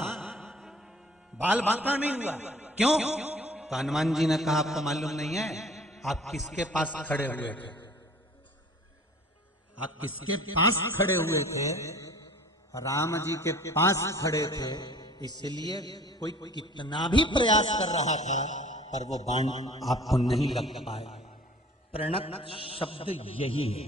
बाल बांका नहीं हुआ। क्यों? तो हनुमान जी ने कहा, आपको मालूम नहीं है आप किसके पास खड़े हुए थे? आप किसके पास खड़े हुए थे? राम जी के पास खड़े थे, इसलिए कोई कितना भी प्रयास कर रहा था पर वो बाण आपको नहीं लग पाए। प्रणत शब्द यही है।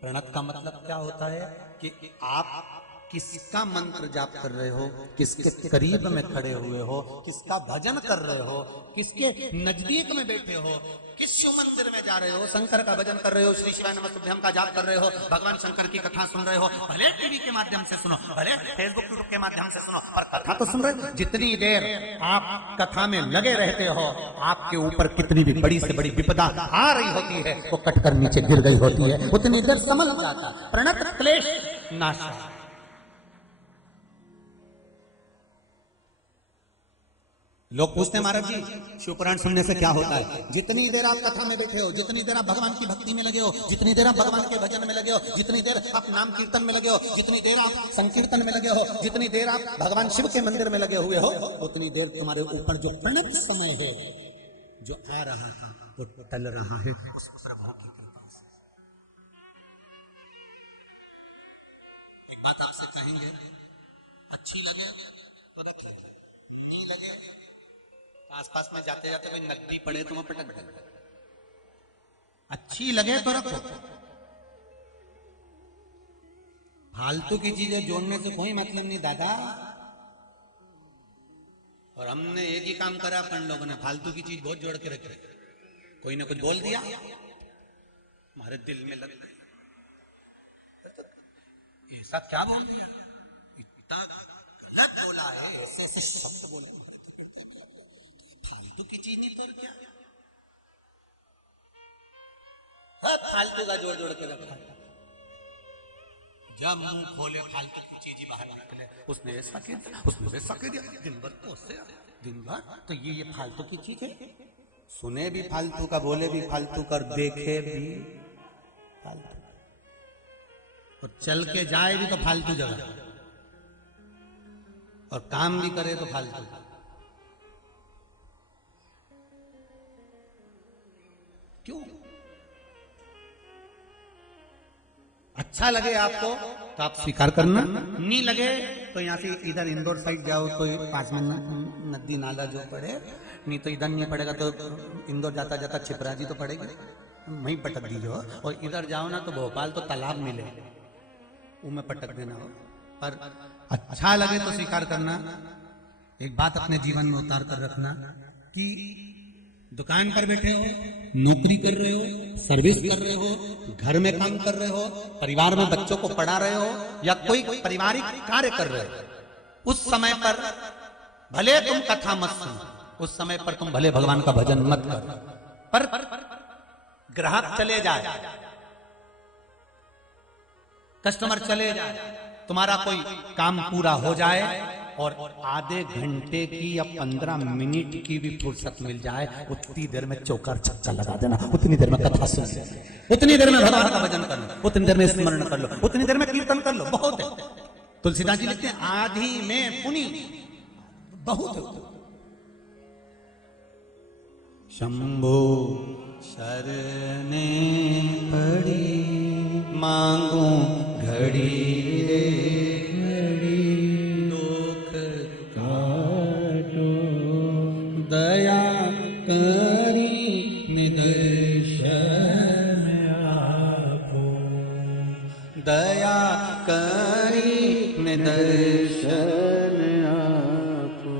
प्रणत का मतलब क्या होता है कि आप किसका मंत्र जाप कर रहे हो, किसके करीब में खड़े हुए हो, किसका भजन कर रहे हो, किसके नजदीक में बैठे हो, किस शिव मंदिर में जा रहे हो, शंकर का भजन कर रहे हो, श्री शिवाय नमस्तुभ्यम का जाप कर रहे हो, भगवान शंकर की कथा सुन रहे हो, भले टीवी के माध्यम से सुनो, भले फेसबुक यूट्यूब के माध्यम से सुनो, पर कथा तो सुन रहे हो। जितनी देर आप कथा में लगे रहते हो, आपके ऊपर कितनी भी बड़ी से बड़ी विपदा आ रही होती है, वो कटकर नीचे गिर गई होती है, उतनी देर समझ जाता। प्रणत क्लेश नाशा। लोग पूछते हैं, महाराज जी शिव पुराण सुनने से क्या होता है? जितनी देर आप कथा में बैठे हो, जितनी देर आप भगवान की भक्ति में लगे हो, जितनी देर आप भगवान के भजन में लगे हो, जितनी देर आप नाम कीर्तन में लगे हो, जितनी देर आप संकीर्तन में लगे हो, जितनी देर आप भगवान शिव के मंदिर में लगे हुए हो, उतनी देर तुम्हारे ऊपर जो प्रणत समय है, जो आ रहा था, वो टल रहा है उस प्रभु की कृपा से। एक बात आपसे कहेंगे, अच्छी लगे तो रखो, नहीं लगे आसपास में जाते जाते कोई नकदी पड़े तो वहां पटक दे। अच्छी लगे तो रखो। फालतू की चीजें जोड़ने से कोई मतलब नहीं दादा। और हमने एक ही काम करा, अपन लोगों ने फालतू की चीज बहुत जोड़ के रखे। कोई ने कुछ बोल दिया, हमारे दिल में लग गई, ऐसा क्या बोल दिया, इतना बोला है, ऐसे ऐसे शब्द बोले, फालतू की चीज नहीं तो क्या, फालतू का जोड़ जोड़ के रखा। जब मुंह खोले फालतू की चीज ही बाहर निकले, उसने ऐसा किया, उसने वैसा कर दिया, दिन भर तो उससे दिन भर तो ये फालतू की चीज है। सुने भी फालतू का, बोले भी फालतू का, देखे भी फालतू, और चल के जाए भी तो फालतू जगह, और काम भी करे तो फालतू। क्यों? अच्छा लगे आपको तो आप स्वीकार करना, नहीं लगे तो यहाँ से इधर इंदौर साइड जाओ तो पास में नदी नाला जो पड़े, नहीं तो इधर नहीं पड़ेगा तो इंदौर जाता जाता छिपराजी तो पड़ेगी, वहीं पटक दीजिए। और इधर जाओ ना तो भोपाल तो तालाब मिले, वो में पटक देना हो। पर अच्छा लगे तो स्वीकार करना। एक बात अपने जीवन में उतार कर रखना कि दुकान पर बैठे हो, नौकरी कर रहे हो, सर्विस कर रहे हो, घर में काम कर रहे हो, परिवार में बच्चों को पढ़ा रहे हो या कोई पारिवारिक कार्य कर रहे हो, उस समय पर भले तुम कथा मत सुनो, उस समय पर तुम भले भगवान का भजन मत करो, पर ग्राहक चले जाए, कस्टमर चले जाए, तुम्हारा कोई काम पूरा हो जाए और आधे घंटे की या 15 मिनट की भी फुर्सत मिल जाए, उतनी देर में चौकार छक्का लगा देना, उतनी देर में कथा सुन लो, उतनी देर में भगवान का भजन कर लो, उतनी देर में स्मरण कर लो, उतनी देर में कीर्तन कर लो, बहुत है। तुलसीदास जी लिखते हैं आधी में पुनि बहुत है। शंभो शरणे पड़ी मांगू घड़ी रे घड़ी, दुख काटो दया करी निदर्शन आपो, दया करी निदर्शन आपो।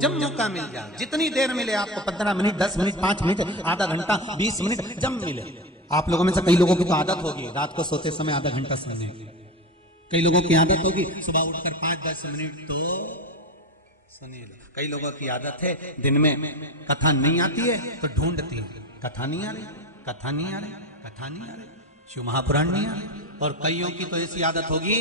जब मौका मिल जाए, जितनी देर मिले आपको, 15 मिनट, 10 मिनट, 5 मिनट, आधा घंटा, 20 मिनट, जब मिले। आप लोगों में से कई लोगों की तो आदत होगी रात को सोते समय आधा घंटा सोने की, कई लोगों की आदत होगी सुबह उठकर 5-10 मिनट तो सुनिए। कई लोगों की आदत है दिन में कथा नहीं आती है तो ढूंढती है, कथा नहीं आ रही, कथा नहीं आ रही, कथा नहीं आ रही, शिव महापुराण नहीं आ रही। और कईयों की तो ऐसी आदत होगी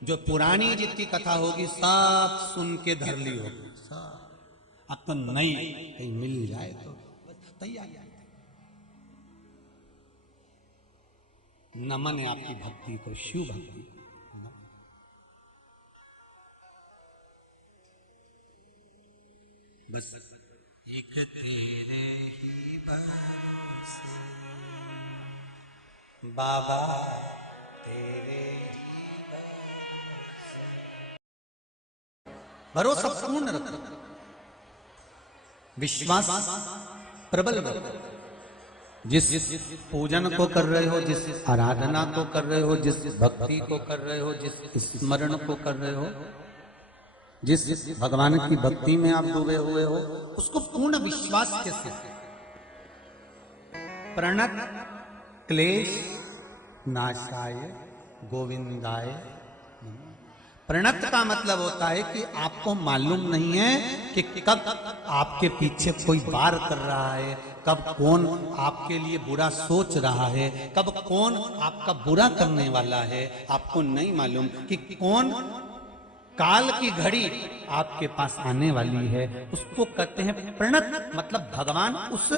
जो पुरानी जितनी कथा होगी सब सुन के धर ली होगी, सब। अब तो नहीं, कहीं मिल जाए तो तैयार। नमन है आपकी भक्ति को, शिव भक्ति को। बस एक तेरे ही भरोसे बाबा, तेरे भरोसा पूर्ण रखो, विश्वास प्रबल रखो। जिस पूजन को कर रहे हो, जिस आराधना को कर रहे हो, जिस भक्ति को कर रहे हो, जिस स्मरण को कर रहे हो, जिस भगवान की भक्ति में आप डूबे हुए हो, उसको पूर्ण विश्वास के साथ प्रणत क्लेश नाशाय गोविंदाय। प्रणत का मतलब होता है कि आपको मालूम नहीं है कि कब आपके पीछे कोई वार कर रहा है, कब कौन आपके लिए बुरा सोच रहा है, कब कौन आपका बुरा करने वाला है, आपको नहीं मालूम कि कौन काल की घड़ी आपके पास आने वाली है। उसको कहते हैं प्रणत, मतलब भगवान उस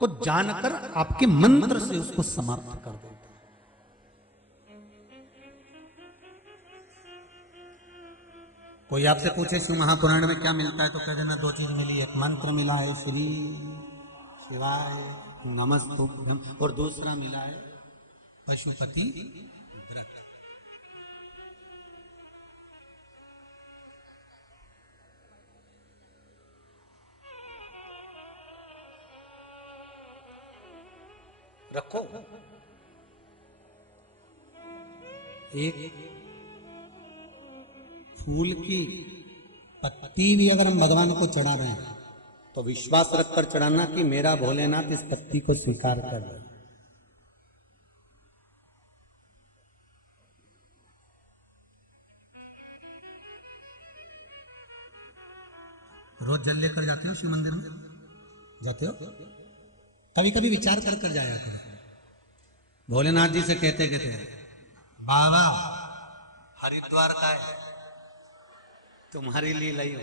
को जानकर आपके मंत्र से उसको समाप्त कर देता है। कोई आपसे पूछे शिव महापुराण में क्या मिलता है तो कह देना 2 चीज मिली, एक मंत्र मिला है श्री शिवाय नमस्तुभ्यम, और दूसरा मिला है पशुपति व्रत। रखो एक फूल की पत्ती भी अगर हम भगवान को चढ़ा रहे हैं तो विश्वास रखकर चढ़ाना कि मेरा भोलेनाथ इस पत्ती को स्वीकार कर रहे। रोज जल लेकर जाते हो शिव मंदिर में? जाते हो? कभी कभी विचार कर कर जाया करो। भोलेनाथ जी से कहते बाबा हरिद्वार का है, तुम्हारी लीला ही हो।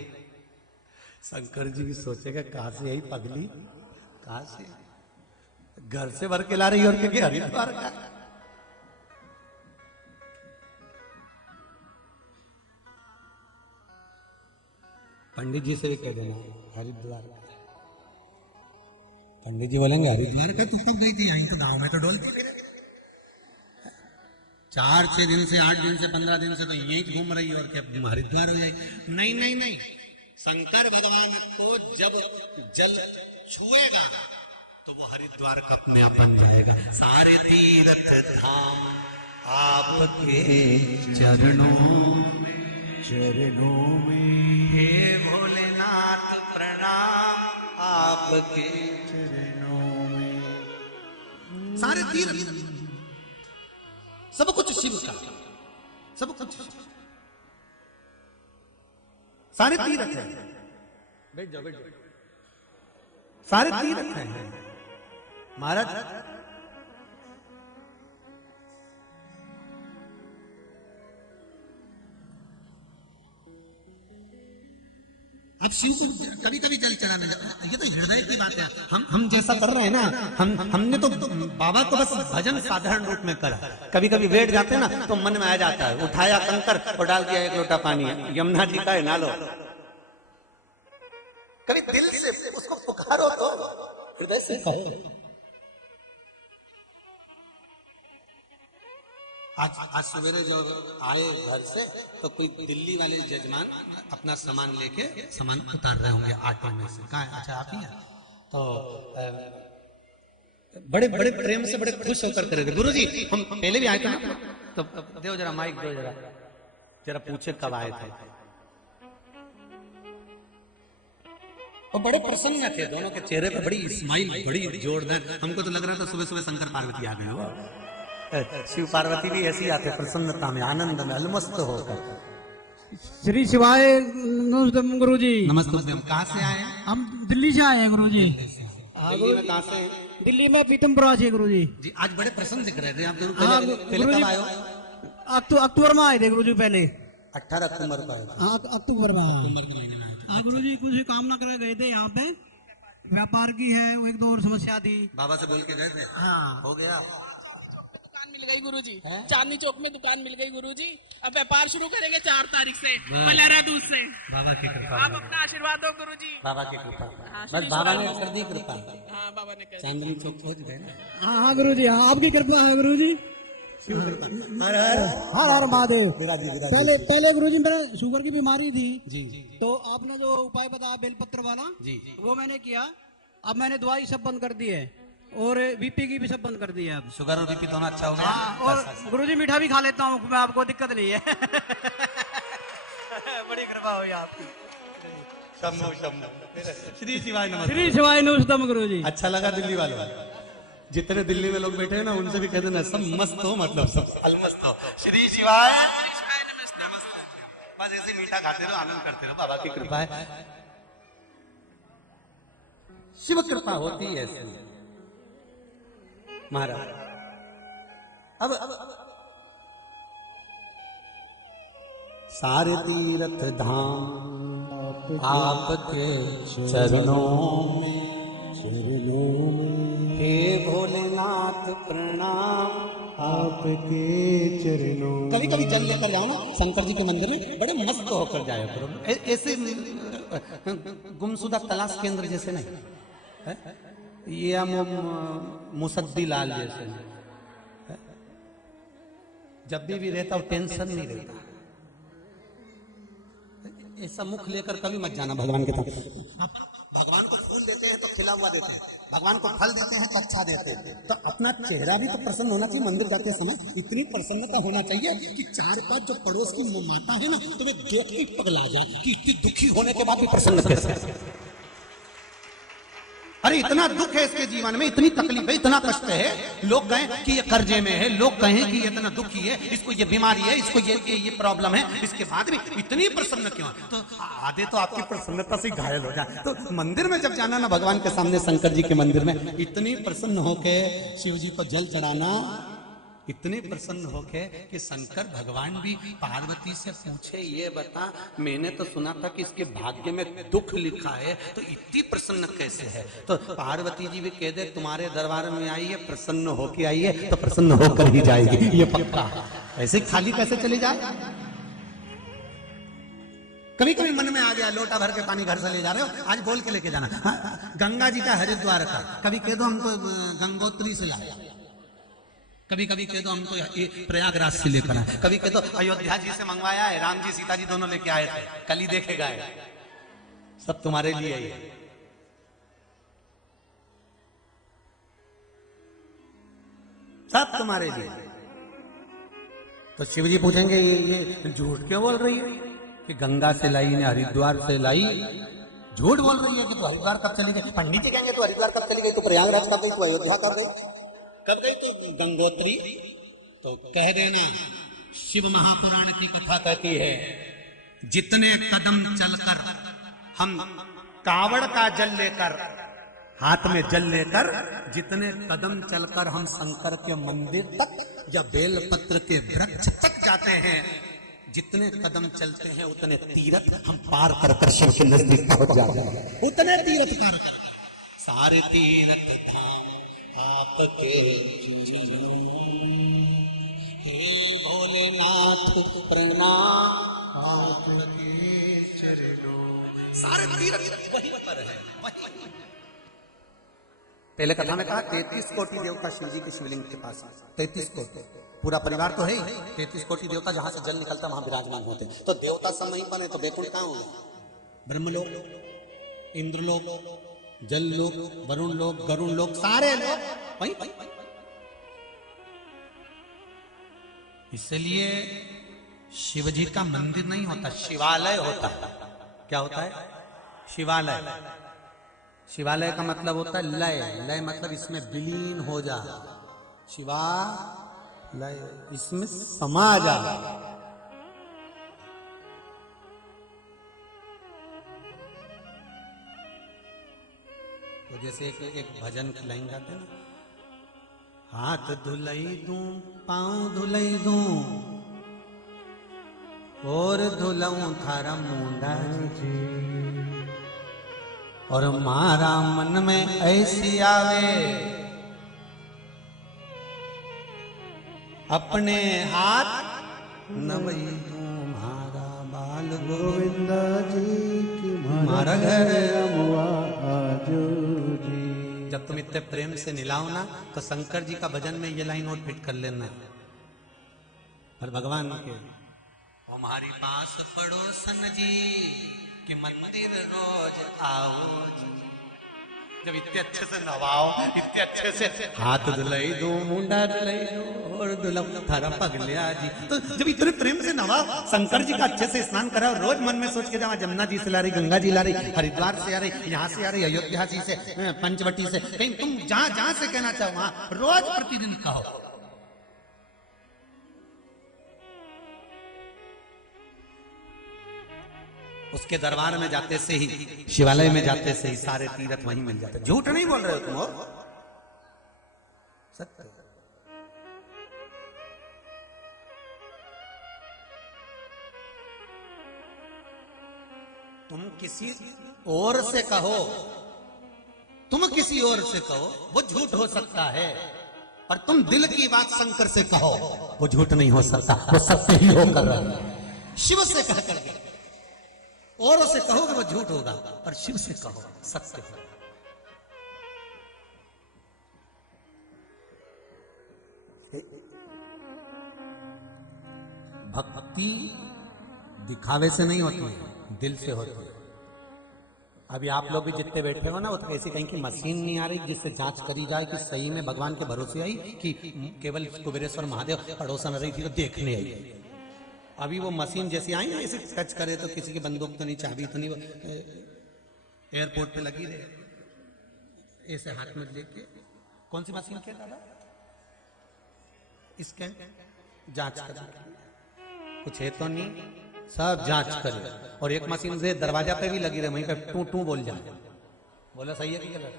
शंकर जी भी सोचेगा कहां से यही पगली, कहां से घर से भर के ला रही और क्योंकि हरिद्वार का। पंडित जी से भी कह देना हरिद्वार का। पंडित जी बोलेंगे हरिद्वार का तो कब गई थी, यहीं तो गांव में तो डोलती फिर। 4-6 दिन से 8 दिन से 15 दिन से तो यहीं घूम रही है और क्या हरिद्वार हो जाएगी। नहीं नहीं नहीं, शंकर भगवान को जब जल छुएगा तो वो हरिद्वार का अपने आप बन जाएगा। सारे तीर्थ धाम आपके चरणों में हे भोलेनाथ प्रणाम आपके चरणों में। सारे तीर्थ, सब कुछ शिव का, सब कुछ सारे तीर्थ है। बैठ जाओ बैठ जाओ, सारे तीर्थ हैं महाराज। अब शिव कभी कभी जल चढ़ाने जाओ, ये तो हृदय की बात है। हम जैसा कर रहे हैं ना, हमने तो बाबा को बस भजन साधारण रूप में करा। कभी कभी बैठ जाते हैं ना तो मन में आ जाता है, उठाया कंकर और डाल दिया 1 लोटा पानी, यमुना जी का है नालो। कभी दिल से उसको पुकारो तो हृदय से कहो। आज सवेरे जो आए घर से तो कोई दिल्ली वाले जजमान अपना सामान लेके सामान उतार रहे होंगे ऑटो में से। कहाँ है? अच्छा आप ही हैं। तो बड़े बड़े प्रेम से बड़े खुश होकर करे थे, गुरुजी हम पहले भी आए थे ना, तो दो जरा माइक दो जरा पूछे कब आए थे। और बड़े प्रसन्न थे, दोनों के चेहरे पर बड़ी स्माइल बड़ी जोरदार। हमको तो लग रहा था सुबह सुबह शंकर पार्वती आ गए हो। शिव पार्वती भी ऐसी आते प्रसन्नता में, आनंद में, अलमस्त होकर। श्री शिवाय नमस्ते गुरुजी। नमस्ते। हम कहाँ से आए हैं? हम दिल्ली से आए हैं गुरुजी। दिल्ली में कहाँ से हैं? दिल्ली में पीतमपुरा से गुरुजी। जी आज बड़े प्रसन्न दिख रहे थे आप दोनों। हाँ, पहले कब आए हो? अक्टूबर में आए थे गुरुजी पहले। 18 अक्टूबर को आए थे। हाँ अक्टूबर में। अक्टूबर के महीने में आए थे। हाँ गुरुजी कुछ कामना करे गए थे यहाँ पे, व्यापार की है, वो 1-2 और समस्या थी। बाबा से बोल के गए थे? हाँ हो गया। दुकान मिल गई गुरुजी, चांदनी चौक में दुकान मिल गई गुरुजी। अब व्यापार शुरू करेंगे 4 तारीख से मलेरा दूध से। बाबा की कृपा, आप अपना आशीर्वाद दो गुरुजी। बाबा की कृपा। हाँ, बस बाबा ने कर दी कृपा। हाँ बाबा ने कहा। चांदनी चौक पहुंच गए ना। हाँ हाँ गुरुजी, हाँ आपकी कृपा है गुरुजी। हर हर महादेव। पहले गुरुजी मेरे शुगर की बीमारी थी जी, तो आपने जो उपाय बताया बेलपत्र वाला जी वो मैंने किया। अब मैंने दवाई सब बंद कर दी है और बीपी की भी सब बंद कर दी है अब। शुगर और बीपी दोनों अच्छा हो गया। हाँ, और गुरुजी मीठा भी खा लेता हूँ मैं, आपको दिक्कत नहीं है। बड़ी कृपा हुई आपकी। शंभू शंभू। श्री शिवाय नमस्ते। श्री शिवाय नमस्तम गुरुजी। अच्छा लगा दिल्ली वालों, जितने दिल्ली में लोग बैठे हैं ना उनसे भी कहते ना सब मस्त हो, मतलब सब अलमस्त हो। श्री शिवाय बस ऐसे मीठा खाते रहो, आनंद करते रहो, बाबा की कृपा है। शिव कृपा होती है ऐसी महाराज। अब सारे तीर्थ धाम आपके चरणों में हे भोलेनाथ प्रणाम आपके चरणों। कभी कभी जल लेकर जाओ ना शंकर जी के मंदिर में, बड़े मस्त होकर जाया करो। ऐसे गुमशुदा तलाश केंद्र जैसे नहीं है? या मुसद्दी लाल जैसे नहीं। जब भी रहता हो टेंशन नहीं रहता। ऐसा मुख लेकर कभी मत जाना भगवान के तरफ। भगवान को फूल देते हैं तो खिला हुआ देते हैं, भगवान को फल देते हैं तो अच्छा देते हैं, तो अपना चेहरा भी तो प्रसन्न होना चाहिए। मंदिर जाते समय इतनी प्रसन्नता होना चाहिए कि 4-5 जो पड़ोस की माता है ना तो वे देख के पगला जाए कि इतनी दुखी होने के बाद भी प्रसन्न कैसे। अरे इतना दुख है इसके जीवन में, इतनी तकलीफ है, इतना कष्ट है, लोग कहें कि ये कर्जे में है, लोग कहें कि ये इतना दुखी है, इसको ये बीमारी है, इसको ये प्रॉब्लम है, इसके बाद भी इतनी प्रसन्न क्यों? तो आधे तो आपकी प्रसन्नता से घायल हो जाए। तो मंदिर में जब जाना ना भगवान के सामने, शंकर जी के मंदिर में, इतनी प्रसन्न होके शिव जी को जल चढ़ाना, इतने प्रसन्न होके कि शंकर भगवान भी पार्वती से पूछे, ये बता मैंने तो सुना था कि इसके भाग्य में दुख लिखा है, तो इतनी प्रसन्न कैसे है? तो पार्वती जी भी कह दे तुम्हारे दरबार में आई है, प्रसन्न होके आई है, तो प्रसन्न होकर ही जाएगी, ये पक्का। ऐसे खाली कैसे चली जाए? कभी कभी मन में आ गया लोटा भर के पानी घर से ले जा रहे हो, आज बोल के लेके जाना। हाँ, गंगा जी का हरिद्वार का, कभी कह दो हमको गंगोत्री से लाया, कभी कभी कह दो हमको ये प्रयागराज से लेकर आए, कभी कह दो अयोध्या जी से मंगवाया है, राम जी सीता जी दोनों लेके आए थे, कल ही देखे गए। सब तुम्हारे लिए ही है। सब तुम्हारे लिए। तो शिव जी पूछेंगे ये झूठ क्यों बोल रही है कि गंगा से लाई ने हरिद्वार से लाई? झूठ बोल रही है कि तो हरिद्वार कब चली गई? पंडित जी कहेंगे तो हरिद्वार कब चली गई, तो प्रयागराज कब गई, तो अयोध्या कब गई, कब गई तो गंगोत्री? तो कह देना शिव महापुराण की कथा कहती है जितने कदम चलकर हम कावड़ का जल लेकर, हाथ में जल लेकर, जितने कदम चलकर हम शंकर के मंदिर तक या बेलपत्र के वृक्ष तक जाते हैं, जितने कदम चलते हैं उतने तीर्थ हम पार कर कर शिव के नजदीक पहुंच जाते हैं। उतने तीर्थ कर सारे तीर्थ धाम आपके चरणों, हे भोलेनाथ प्रणाम आपके चरणों। सारे तीर्थ वहीं पर है, वहीं। पहले कथा में कहा 33 कोटि देवता शिव जी के शिवलिंग के पास, 33 कोटि, पूरा परिवार तो है ही, 33 कोटि देवता जहां से जल निकलता वहां विराजमान होते। तो देवता सब वहीं पर है, तो वैकुंठ कहां होंगे? ब्रह्मलोक, इंद्रलोक, जल लोक, वरुण लोक, गरुण लोक, सारे लोग वहीं। इसलिए शिव जी का मंदिर नहीं होता, शिवालय होता है। क्या होता है? शिवालय। शिवालय का मतलब होता है लय, लय मतलब इसमें विलीन हो जा, शिवालय इसमें समा जा। तो जैसे एक भजन की लाइन गाते हैं ना, हाथ धुलई दूं पांव धुलई दूं और धुलऊं थारा मुंडा जी, और मारा मन में ऐसी आवे अपने हाथ नवई दूं मारा बाल गोविंदा जी की मारा घर अमुआ आजो जी। जब तुम इतने प्रेम से निलाओ ना तो शंकर जी का भजन में ये लाइन और फिट कर लेना, और भगवान के हमारी पास पड़ोसन जी कि मंदिर रोज आओ जी। जब इतने अच्छे से नवाओ, इतने अच्छे से हाथ धुलाई दो, मुंडा धुलाई दो और धुलाओ थारा पगलिया जी, तो जब इतने प्रेम से नवाओ, शंकर जी का अच्छे से स्नान कराओ, रोज मन में सोच के जाओ जमुना जी से ला रही, गंगा जी ला रही, हरिद्वार से आ रही, यहाँ से आ रही, अयोध्या जी से, पंचवटी से, कहीं तुम जहां जहां से कहना चाहो वहां रोज प्रतिदिन कहो। उसके दरबार में जाते से ही, शिवालय में जाते से ही सारे तीर्थ वहीं मिल जाते। झूठ नहीं बोल रहे हो तुम, हो सत्य। तुम किसी और से कहो, तुम किसी और से कहो वो झूठ हो सकता है, पर तुम दिल की बात शंकर से कहो वो झूठ नहीं हो सकता, वो सत्य ही होकर रहा है। शिव से कह करके औरों से कहोगे वो झूठ होगा, और शिव से कहो सत्य होगा। भक्ति दिखावे से नहीं होती है, दिल से होती है। अभी आप लोग भी जितने बैठे हो ना, वो तो ऐसी कहीं की मशीन नहीं आ रही जिससे जांच करी जाए कि सही में भगवान के भरोसे आई कि केवल कुबेरेश्वर महादेव पड़ोसन रही थी तो देखने आई। अभी वो मशीन जैसी आई ना, ऐसे टच करे तो किसी की बंदूक तो नहीं, चाबी तो नहीं, एयरपोर्ट पे लगी रहे, ऐसे हाथ में लेके। कौन सी मशीन के दादा? स्कैन जांच कर, कुछ है तो नहीं, सब जांच करे। और एक मशीन से दरवाजा पे भी लगी रहे, वहीं पे टू टू बोल जाए। बोला सही है कि गलत?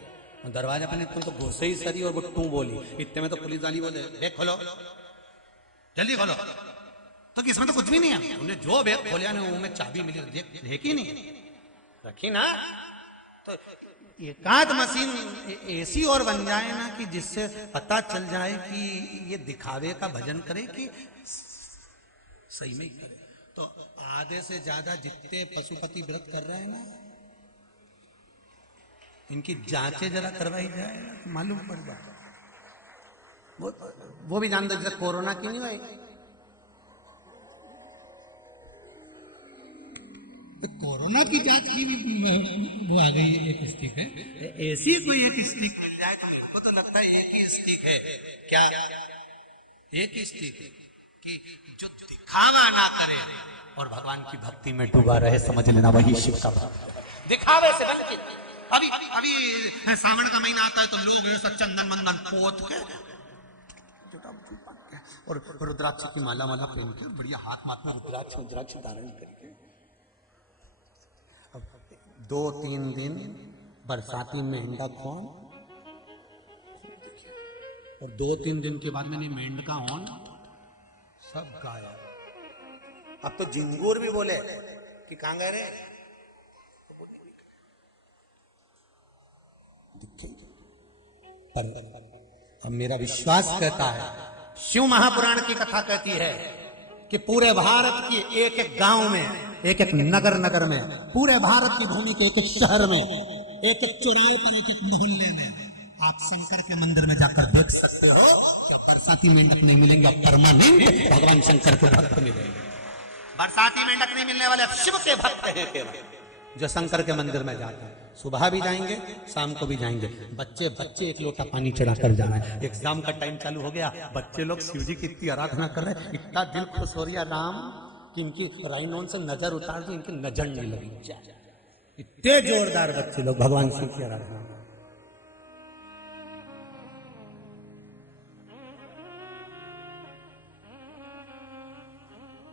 दरवाजा पे नहीं, तुम तो घुसे ही सरी और वो टू बोली। इतने में तो पुलिस वाली बोले बैग खोलो, जल्दी खोलो। तो इसमें तो कुछ भी नहीं है, उन्हें जो बैग खोलिया ना उनमें चाबी मिली, देख ही नहीं रखी ना। तो एकाध मशीन ऐसी और बन जाए ना कि जिससे पता चल जाए कि ये दिखावे का भजन करे कि सही में ही करे। तो आधे से ज्यादा जितने पशुपति व्रत कर रहे हैं ना, इनकी जांचें जरा करवाई जाए, मालूम पड़ जाए। वो भी जान दो जैसे कोरोना की नहीं हुई। तो कोरोना की जांच की भी वो आ गई एक स्टिक है। ऐसी कोई एक स्टिक मिल जाए तो मेरे को तो लगता है एक ही स्टिक है। क्या एक ही स्टिक कि जो दिखावा ना करे और भगवान की भक्ति में डूबा रहे, समझ लेना वही शिव का भक्त। दिखावे से वंचित। अभी अभी सावन का महीना आता है तो लोग ऐसा चंदन मंदन पोत के और रुद्राक्ष की माला माला पहन के बढ़िया हाथ माथ में रुद्राक्ष धारण करके 2-3 दिन बरसाती मेंढक कौन और 2-3 दिन के बाद मैंने मेंढका ऑन सब गायब। अब तो जिंगूर भी बोले कि कहां गए रे, पर अब मेरा विश्वास कहता है, शिव महापुराण की कथा कहती है कि पूरे भारत की एक एक गांव में, एक एक नगर में, पूरे भारत की भूमि के एक एक शहर में, एक एक चौराहे पर, एक एक मोहल्ले में आप शंकर के मंदिर में जाकर देख सकते हो कि बरसाती मेंढक नहीं मिलेंगे, अब परमानेंट भगवान शंकर के भक्त मिलेंगे। बरसाती मेंढक नहीं मिलने वाले अब शिव के भक्त हैं केवल, जो शंकर के मंदिर में जाते हैं। सुबह भी जाएंगे, शाम को भी जाएंगे। बच्चे एक लोटा पानी चढ़ा कर जाना है। एग्जाम का टाइम चालू हो गया, बच्चे लोग शिव जी की इतनी आराधना कर रहे हैं, इतना दिल खुश हो रहा राम कि इनकी राइनोन से नजर उतार दी, इनकी नजर नहीं लगी। इतने जोरदार बच्चे लोग भगवान शिव की आराधना।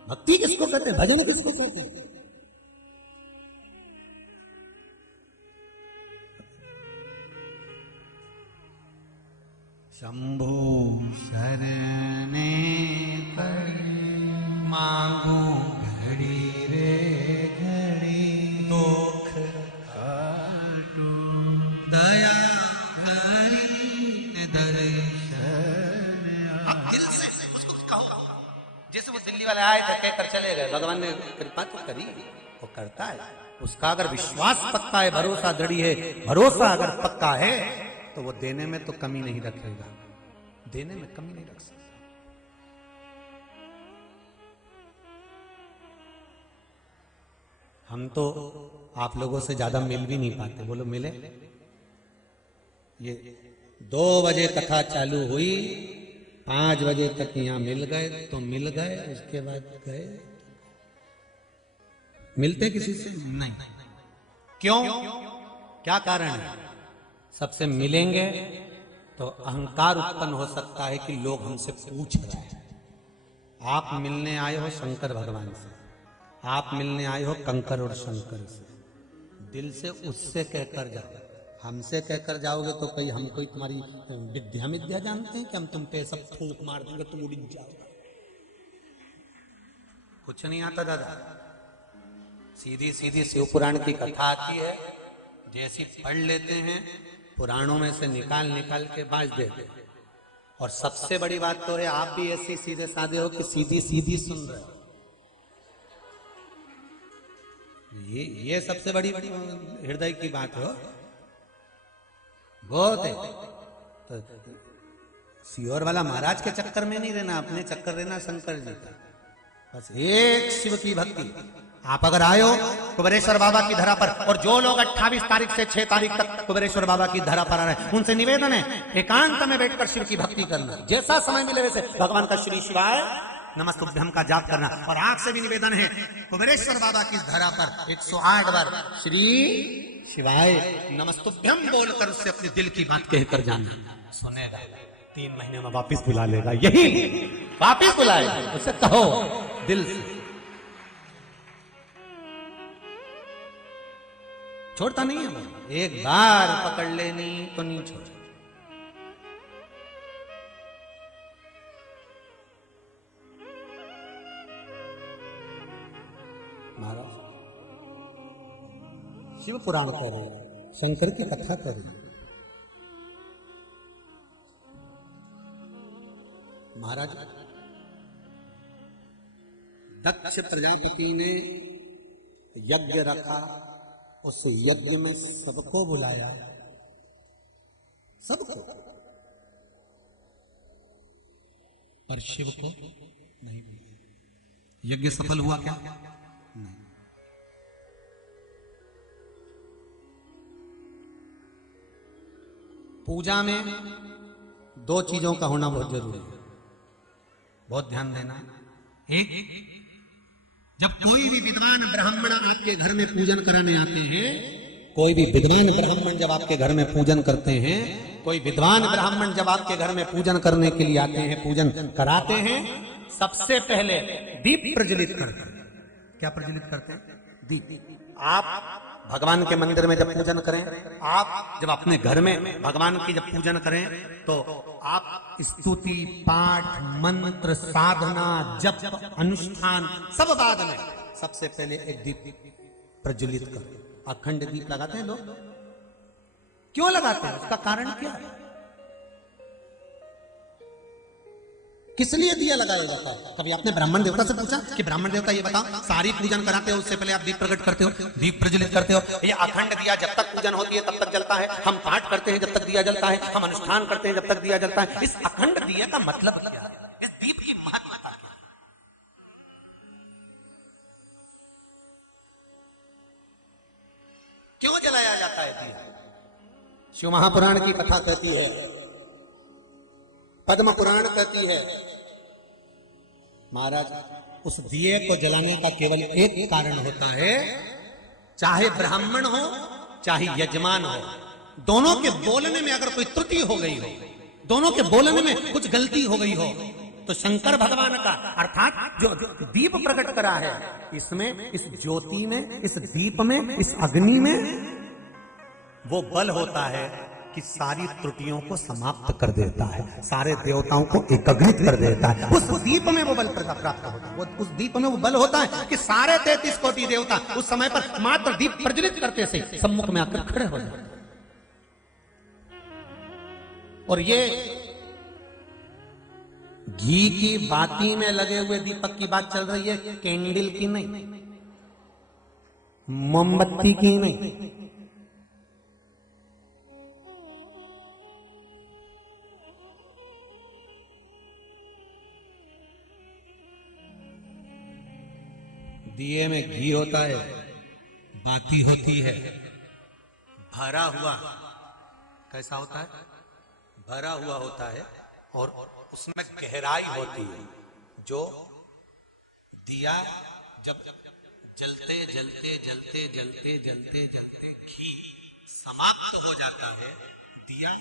भक्ति किसको कहते हैं, भजन किसको कहते हैं? शंभो शरणे पड़े मांगू घड़ी रे घड़ी, दुख काटू दया हरि दर्शन। अब दिल से उसको कहो, जैसे वो दिल्ली वाले आए थे कहकर चले गए, भगवान ने कृपा तो करी, वो करता है। उसका अगर विश्वास पक्का है, भरोसा दृढ़ है, भरोसा अगर पक्का है तो वो देने में तो कमी नहीं रखेगा, देने में कमी नहीं रख सकता। हम तो आप लोगों से ज्यादा मिल भी नहीं पाते, बोलो मिले। ये 2 बजे कथा चालू हुई, 5 बजे तक यहाँ मिल गए तो मिल गए, उसके बाद गए। मिलते किसी से नहीं। क्यों? क्या कारण है? सबसे मिलेंगे तो अहंकार उत्पन्न हो सकता है कि लोग हमसे पूछ रहे हैं। आप मिलने आए हो शंकर भगवान से, आप मिलने आए हो कंकर और शंकर से, दिल से उससे कहकर जाओ। हमसे कहकर जाओगे तो कहीं हम कोई तुम्हारी विद्या जानते हैं कि हम तुम पे सब फूंक मार देंगे तुम उड़ जाओगे? कुछ नहीं आता दादा। सीधी सीधी शिव पुराण की कथा आती है, जैसी पढ़ लेते हैं पुराणों में से निकाल के बांट देते हैं। और सबसे बड़ी बात तो है आप भी ऐसे सीधे साधे हो कि सीधी सीधी सुन रहे हो। ये सबसे बड़ी हृदय की बात हो, बहुत है। तो सियोर वाला महाराज के चक्कर में नहीं रहना, अपने चक्कर रहना शंकर जी का। बस एक शिव की भक्ति। आप अगर आए हो कुबेरेश्वर बाबा की धरा पर, और जो लोग 28 तारीख से 6 तारीख तक कुबेरेश्वर बाबा की धरा पर आ रहे हैं, उनसे निवेदन है एकांत में बैठकर शिव की भक्ति करना। जैसा समय मिले वैसे भगवान का श्री शिवाय नमस्तुभ्यम का जाप करना। और आपसे भी निवेदन है कुबेरेश्वर बाबा की धरा पर 108 बार श्री शिवाय नमस्तुभ्यम बोलकर उससे अपने दिल की बात कहकर जाना। सुनेगा, 3 महीने में वापिस बुला लेगा, यही वापिस बुलाएगा। उसे कहो दिल से, छोड़ता नहीं है। एक बार पकड़ लेनी तो नहीं छोड़। महाराज शिव पुराण कह रहे हैं, शंकर की कथा कर रहे हैं। महाराज दक्ष प्रजापति ने यज्ञ रखा, उस यज्ञ में सबको बुलाया, सबको। पर शिव को नहीं पूजा। यज्ञ सफल हुआ क्या? नहीं। पूजा में दो चीजों का होना बहुत जरूरी है, बहुत ध्यान देना। एक, जब कोई भी विद्वान ब्राह्मण आपके घर में पूजन कराने आते हैं, कोई भी विद्वान ब्राह्मण जब आपके घर में पूजन करते हैं, कोई विद्वान ब्राह्मण जब आपके घर में पूजन करने के लिए आते हैं, पूजन कराते हैं, सबसे पहले दीप प्रज्वलित करते हैं। क्या प्रज्वलित करते हैं? दीप। आप भगवान के मंदिर में जब पूजन करें, आप जब अपने घर में भगवान की जब पूजन करें, तो आप स्तुति, पाठ, मंत्र, साधना, जप, अनुष्ठान सब बाद में सबसे पहले एक दीप प्रज्वलित करें। अखंड दीप लगाते हैं लोग। क्यों लगाते हैं? उसका कारण क्या है? किस लिए दिया लगाया जाता है? कभी आपने ब्राह्मण देवता से पूछा कि ब्राह्मण देवता ये बताओ, सारी पूजन कराते हो उससे पहले आप दीप प्रकट करते हो, दीप प्रज्वलित करते हो? ये अखंड दिया जब तक पूजन होती है तब तक जलता है, हम पाठ करते हैं जब तक दिया जलता है, हम अनुष्ठान करते हैं जब तक दिया जलता है। इस अखंड दिया का मतलब क्या है? इस दीप की महत्वता क्या है? क्यों जलाया जाता है दिया? शिव महापुराण की कथा कहती है, पद्म पुराण कहती है, महाराज उस दिए को जलाने का केवल एक कारण होता है, चाहे ब्राह्मण हो चाहे यजमान हो, दोनों के बोलने में अगर कोई त्रुटि हो गई हो, दोनों के बोलने में कुछ गलती हो गई हो, तो शंकर भगवान का अर्थात जो दीप प्रकट करा है, इसमें, इस ज्योति में, इस दीप में, इस अग्नि में वो बल होता है कि सारी त्रुटियों को समाप्त कर देता है, सारे देवताओं को एकाग्रित कर देता है। उस दीप में वो बल प्राप्त होता है, उस दीप में वो बल होता है कि सारे 33 कोटि देवता उस समय पर मात्र दीप प्रज्वलित करते से सम्मुख में आकर खड़े हो जाते। और ये घी की बाती में लगे हुए दीपक की बात चल रही है, कैंडल की नहीं, मोमबत्ती की नहीं। दिए में घी होता है, बाती होती है, भरा हुआ, कैसा होता है? भरा हुआ होता है, और उसमें गहराई होती है। जो दिया जब जलते जलते जलते जलते जलते जलते घी समाप्त हो जाता है, दिया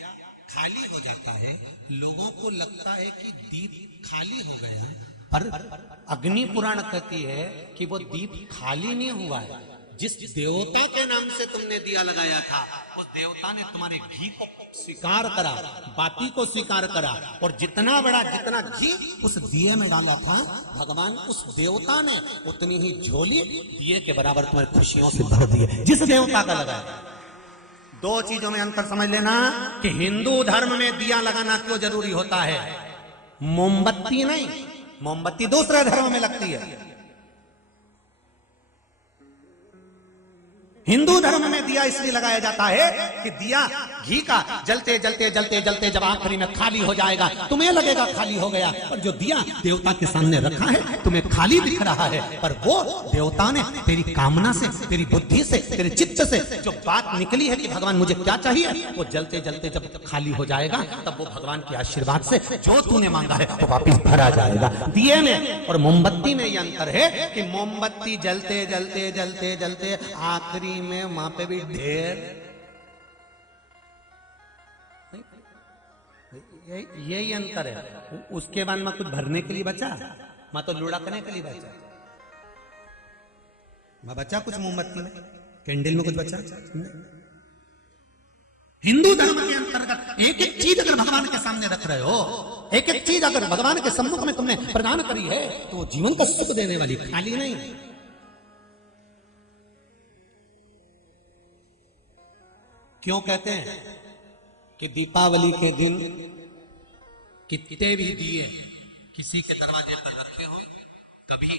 खाली हो जाता है, लोगों को लगता है कि दीप खाली हो गया, पर अग्नि पुराण कहती है कि वो दीप खाली नहीं हुआ है। जिस देवता के नाम से तुमने दिया लगाया था, उस देवता ने तुम्हारे घी को स्वीकार करा, बाती को स्वीकार करा, और जितना घी उस दिए में डाला था, भगवान उस देवता ने उतनी ही झोली दिए के बराबर तुम्हारी खुशियों से भर दिए, जिस देवता का लगाया। दो चीजों में अंतर समझ लेना कि हिंदू धर्म में दिया लगाना क्यों जरूरी होता है, मोमबत्ती नहीं। मोमबत्ती दूसरे धर्म में लगती है, हिंदू धर्म में दिया इसलिए लगाया जाता है कि दिया घी का जलते जलते जलते जलते जब आखिरी में खाली हो जाएगा, तुम्हें लगेगा खाली हो गया, पर जो दिया देवता के सामने रखा है तुम्हें खाली दिख रहा है, पर वो देवता ने तेरी कामना से, तेरी बुद्धि से, तेरे चित्त से जो बात निकली है कि भगवान मुझे क्या चाहिए, वो जलते जलते जब खाली हो जाएगा, तब वो भगवान के आशीर्वाद से जो तूने मांगा है वो वापिस भरा जाएगा। दिए में और मोमबत्ती में ये अंतर है कि मोमबत्ती जलते जलते जलते जलते आखिरी में वहां पे भी ढेर, यही अंतर है। उसके बाद में कुछ भरने के लिए बचा, मैं तो लुढ़कने के लिए बचा, मैं बचा कुछ मोमबत्ती में, कैंडल में कुछ बचा। हिंदू धर्म के अंतर्गत एक एक चीज अगर भगवान के सामने रख रहे हो, एक एक चीज अगर भगवान के सम्मुख में तुमने प्रदान करी है, तो वो जीवन का सुख देने वाली, खाली नहीं। क्यों कहते हैं कि दीपावली के दिन कितने भी दिए किसी के दरवाजे पर रखे हो, कभी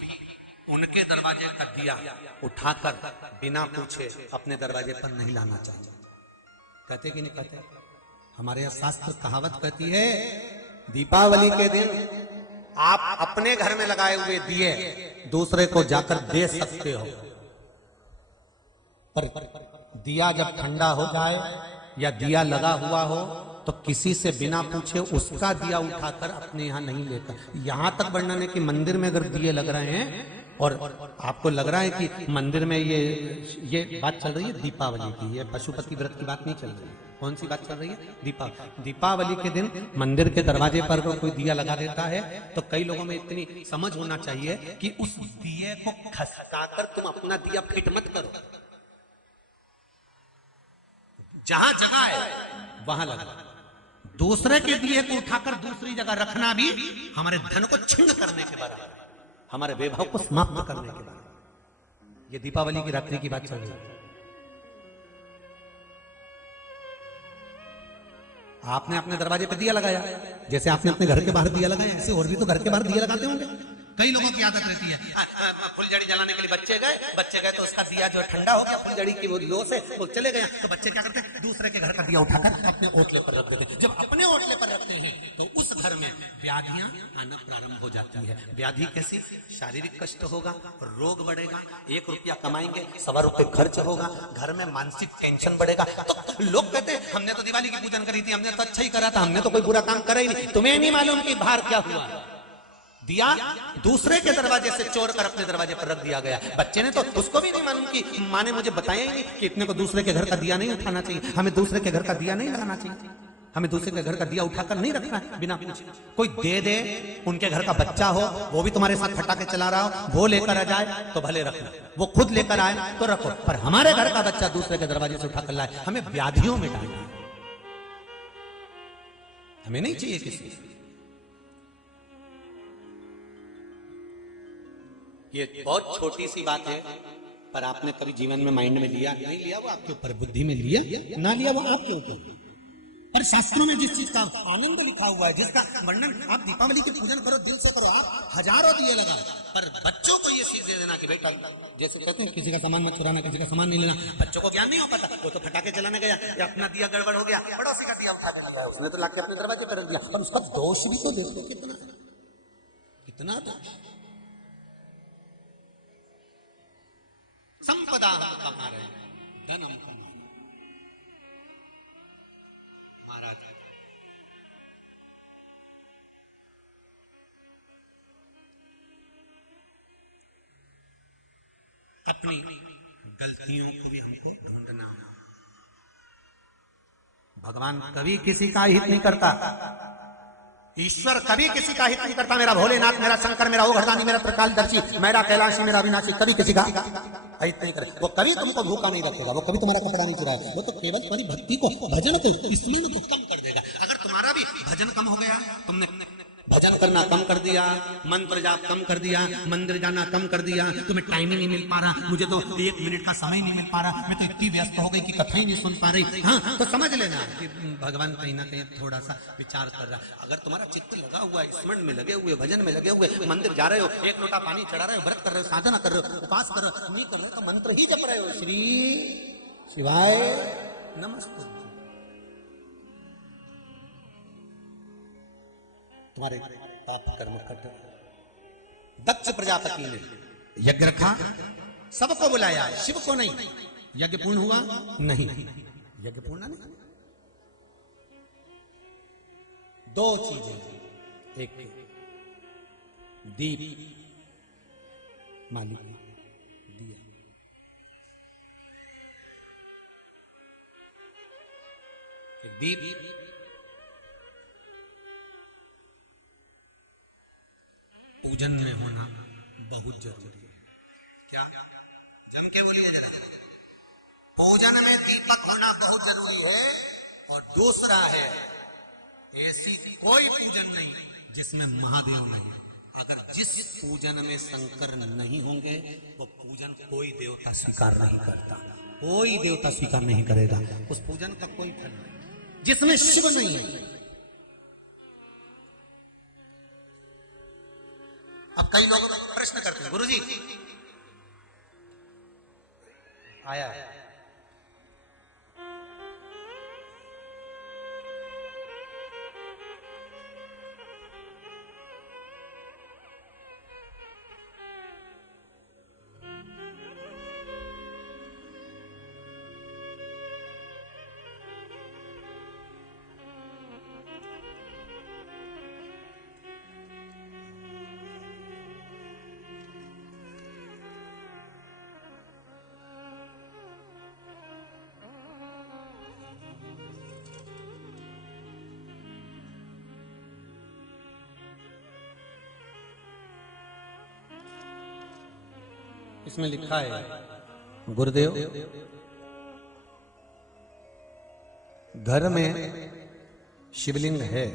उनके दरवाजे का दिया उठाकर बिना पूछे अपने दरवाजे पर नहीं लाना चाहिए। कहते कि नहीं कहते? हमारे यहाँ शास्त्र कहावत कहती है, दीपावली के दिन आप अपने घर में लगाए हुए दिए दूसरे को जाकर दे सकते हो, पर दिया जब ठंडा हो जाए या दिया लगा हुआ हो तो किसी से बिना पूछे उसका दिया उठाकर अपने यहां नहीं लेकर। यहां तक वर्णन है कि मंदिर में अगर दिए लग रहे हैं और आपको लग रहा है कि मंदिर में ये बात चल रही है दीपावली की, ये पशुपति व्रत की बात नहीं चल रही है। कौन सी बात चल रही है? दीपावली के दिन मंदिर के दरवाजे पर अगर कोई दिया लगा देता है तो कई लोगों में इतनी समझ होना चाहिए कि उस दिए को खसकाकर तुम अपना दिया फिट मत करो। जहां जगह है वहां लगा। दूसरे के दिए को उठाकर दूसरी जगह रखना भी हमारे धन को छिन्न करने के बराबर है, हमारे वैभव को समाप्त करने के बराबर। ये दीपावली की रात्रि की बात चल रही है। आपने अपने दरवाजे पे दिया लगाया, जैसे आपने अपने घर के बाहर दिया लगाया, ऐसे और भी तो घर के बाहर दिया लगाते होंगे। कई लोगों की आदत रहती है फुलझड़ी जलाने के लिए बच्चे गए तो उसका दिया जो ठंडा हो गया फुलझड़ी की वो लो से वो चले गए, तो बच्चे क्या करते हैं दूसरे के घर का दिया उठाकर अपने ओटले पर रख देते। जब अपने ओटले पर रखते हैं तो उस घर में व्याधियां आना प्रारंभ हो जाती है। व्याधि कैसी? शारीरिक कष्ट होगा, रोग बढ़ेगा, 1 रुपया कमाएंगे 1.25 रुपये खर्च होगा, घर में मानसिक टेंशन बढ़ेगा। तो लोग कहते हैं हमने तो दिवाली की पूजन करी थी, हमने तो अच्छा ही करा था, हमने तो कोई बुरा काम करा ही नहीं। तुम्हें नहीं मालूम कि बाहर क्या हुआ? दिया दूसरे के दरवाजे से चोर कर अपने दरवाजे पर रख दिया गया। बच्चे ने तो उसको भी नहीं मालूम कि माँ ने मुझे बताया ही नहीं कि इतने को दूसरे के घर का दिया नहीं उठाना चाहिए, हमें दूसरे के घर का दिया नहीं लगाना चाहिए, हमें दूसरे के घर का दिया उठाकर नहीं रखना है बिना पूछे। कोई दे दे, उनके घर का बच्चा हो वो भी तुम्हारे साथ फटाके चला रहा हो, वो लेकर आ जाए तो भले रखना, वो खुद लेकर आए तो रखो, पर हमारे घर का बच्चा दूसरे के दरवाजे से उठाकर लाए, हमें व्याधियों में डालना, हमें नहीं चाहिए किसी। ये बहुत छोटी सी बात है, पर आपने कभी जीवन में माइंड में लिया नहीं लिया वो आपके ऊपर, बुद्धि में लिया ना लिया वो आपके ऊपर। पर शास्त्रों में जिस चीज का आनंद लिखा हुआ है, जिसका वर्णन, आप दीपावली की पूजन करो, दिल से करो, आप हजारों दिए लगा, पर बच्चों को ये सीख दे देना कि बेटा, जैसे कहते हैं किसी का सामान मत चुराना, किसी का सामान नहीं लेना। बच्चों को ज्ञान नहीं हो पाता, वो तो फटाके चलाने गया या अपना दिया गड़बड़ हो गया, पड़ोसी का दिया उठा के लगाया, उसने तो लाके अपने दरवाजे पर रख दिया, पर उसका दोष भी तो देखो कितना दोष। संपदा कमा रहे, धन महाराज अपनी गलतियों को भी हमको ढूंढना। भगवान कभी किसी का हित नहीं करता, ईश्वर कभी किसी का हित नहीं करता। मेरा भोलेनाथ, मेरा शंकर, मेरा ओघरदानी, मेरा त्रिकालदर्शी, मेरा कैलाशी, मेरा अविनाशी कभी किसी का हित नहीं करे। वो कभी तुमको भूखा नहीं रखेगा, वो कभी तुम्हारा कपड़ा नहीं चुराएगा, वो तो केवल तुम्हारी भक्ति को, भजन को, स्मरण को कम कर देगा। अगर तुम्हारा भी भजन कम हो गया, तुमने भजन करना कम कर दिया, मंत्र जाप कम कर दिया, मंदिर जाना कम कर दिया, तुम्हें टाइम ही नहीं मिल पा रहा, मुझे तो 1 मिनट का समय नहीं मिल पा रहा, मैं तो इतनी व्यस्त हो गई कि कथा ही नहीं सुन पा रही, हाँ, तो समझ लेना कि भगवान कहीं ना कहीं थोड़ा सा विचार कर रहा है। अगर तुम्हारा चित्त लगा हुआ है, स्मरण में लगे हुए, भजन में लगे हुए, मंदिर जा रहे हो, 1 लोटा पानी चढ़ा रहे हो, व्रत कर रहे हो, साधना कर रहे हो, उपास कर रहे हो, नहीं कर रहे हो तो मंत्र ही जप रहे हो, श्री शिवाय नमस्ते, तुम्हारे पाप कर्म कट। दक्ष प्रजापति ने यज्ञ रखा, सबको बुलाया, शिव को नहीं। यज्ञ पूर्ण हुआ नहीं, यज्ञ पूर्ण नहीं। 2 चीजें, एक दीप, मालिक दिया, एक दीप, पूजन में होना बहुत जरूरी है। क्या जम के बोलिए जरा, पूजन में दीपक होना बहुत जरूरी है। और दूसरा है, ऐसी कोई पूजन नहीं जिसमें महादेव नहीं। अगर जिस पूजन में शंकर नहीं होंगे वो पूजन कोई देवता स्वीकार नहीं करता, कोई देवता स्वीकार नहीं करेगा उस पूजन का कोई फल नहीं जिसमें शिव नहीं है। अब कई लोग प्रश्न करते हैं, गुरुजी आया है, इसमें लिखा है गुरुदेव, घर में शिवलिंग है,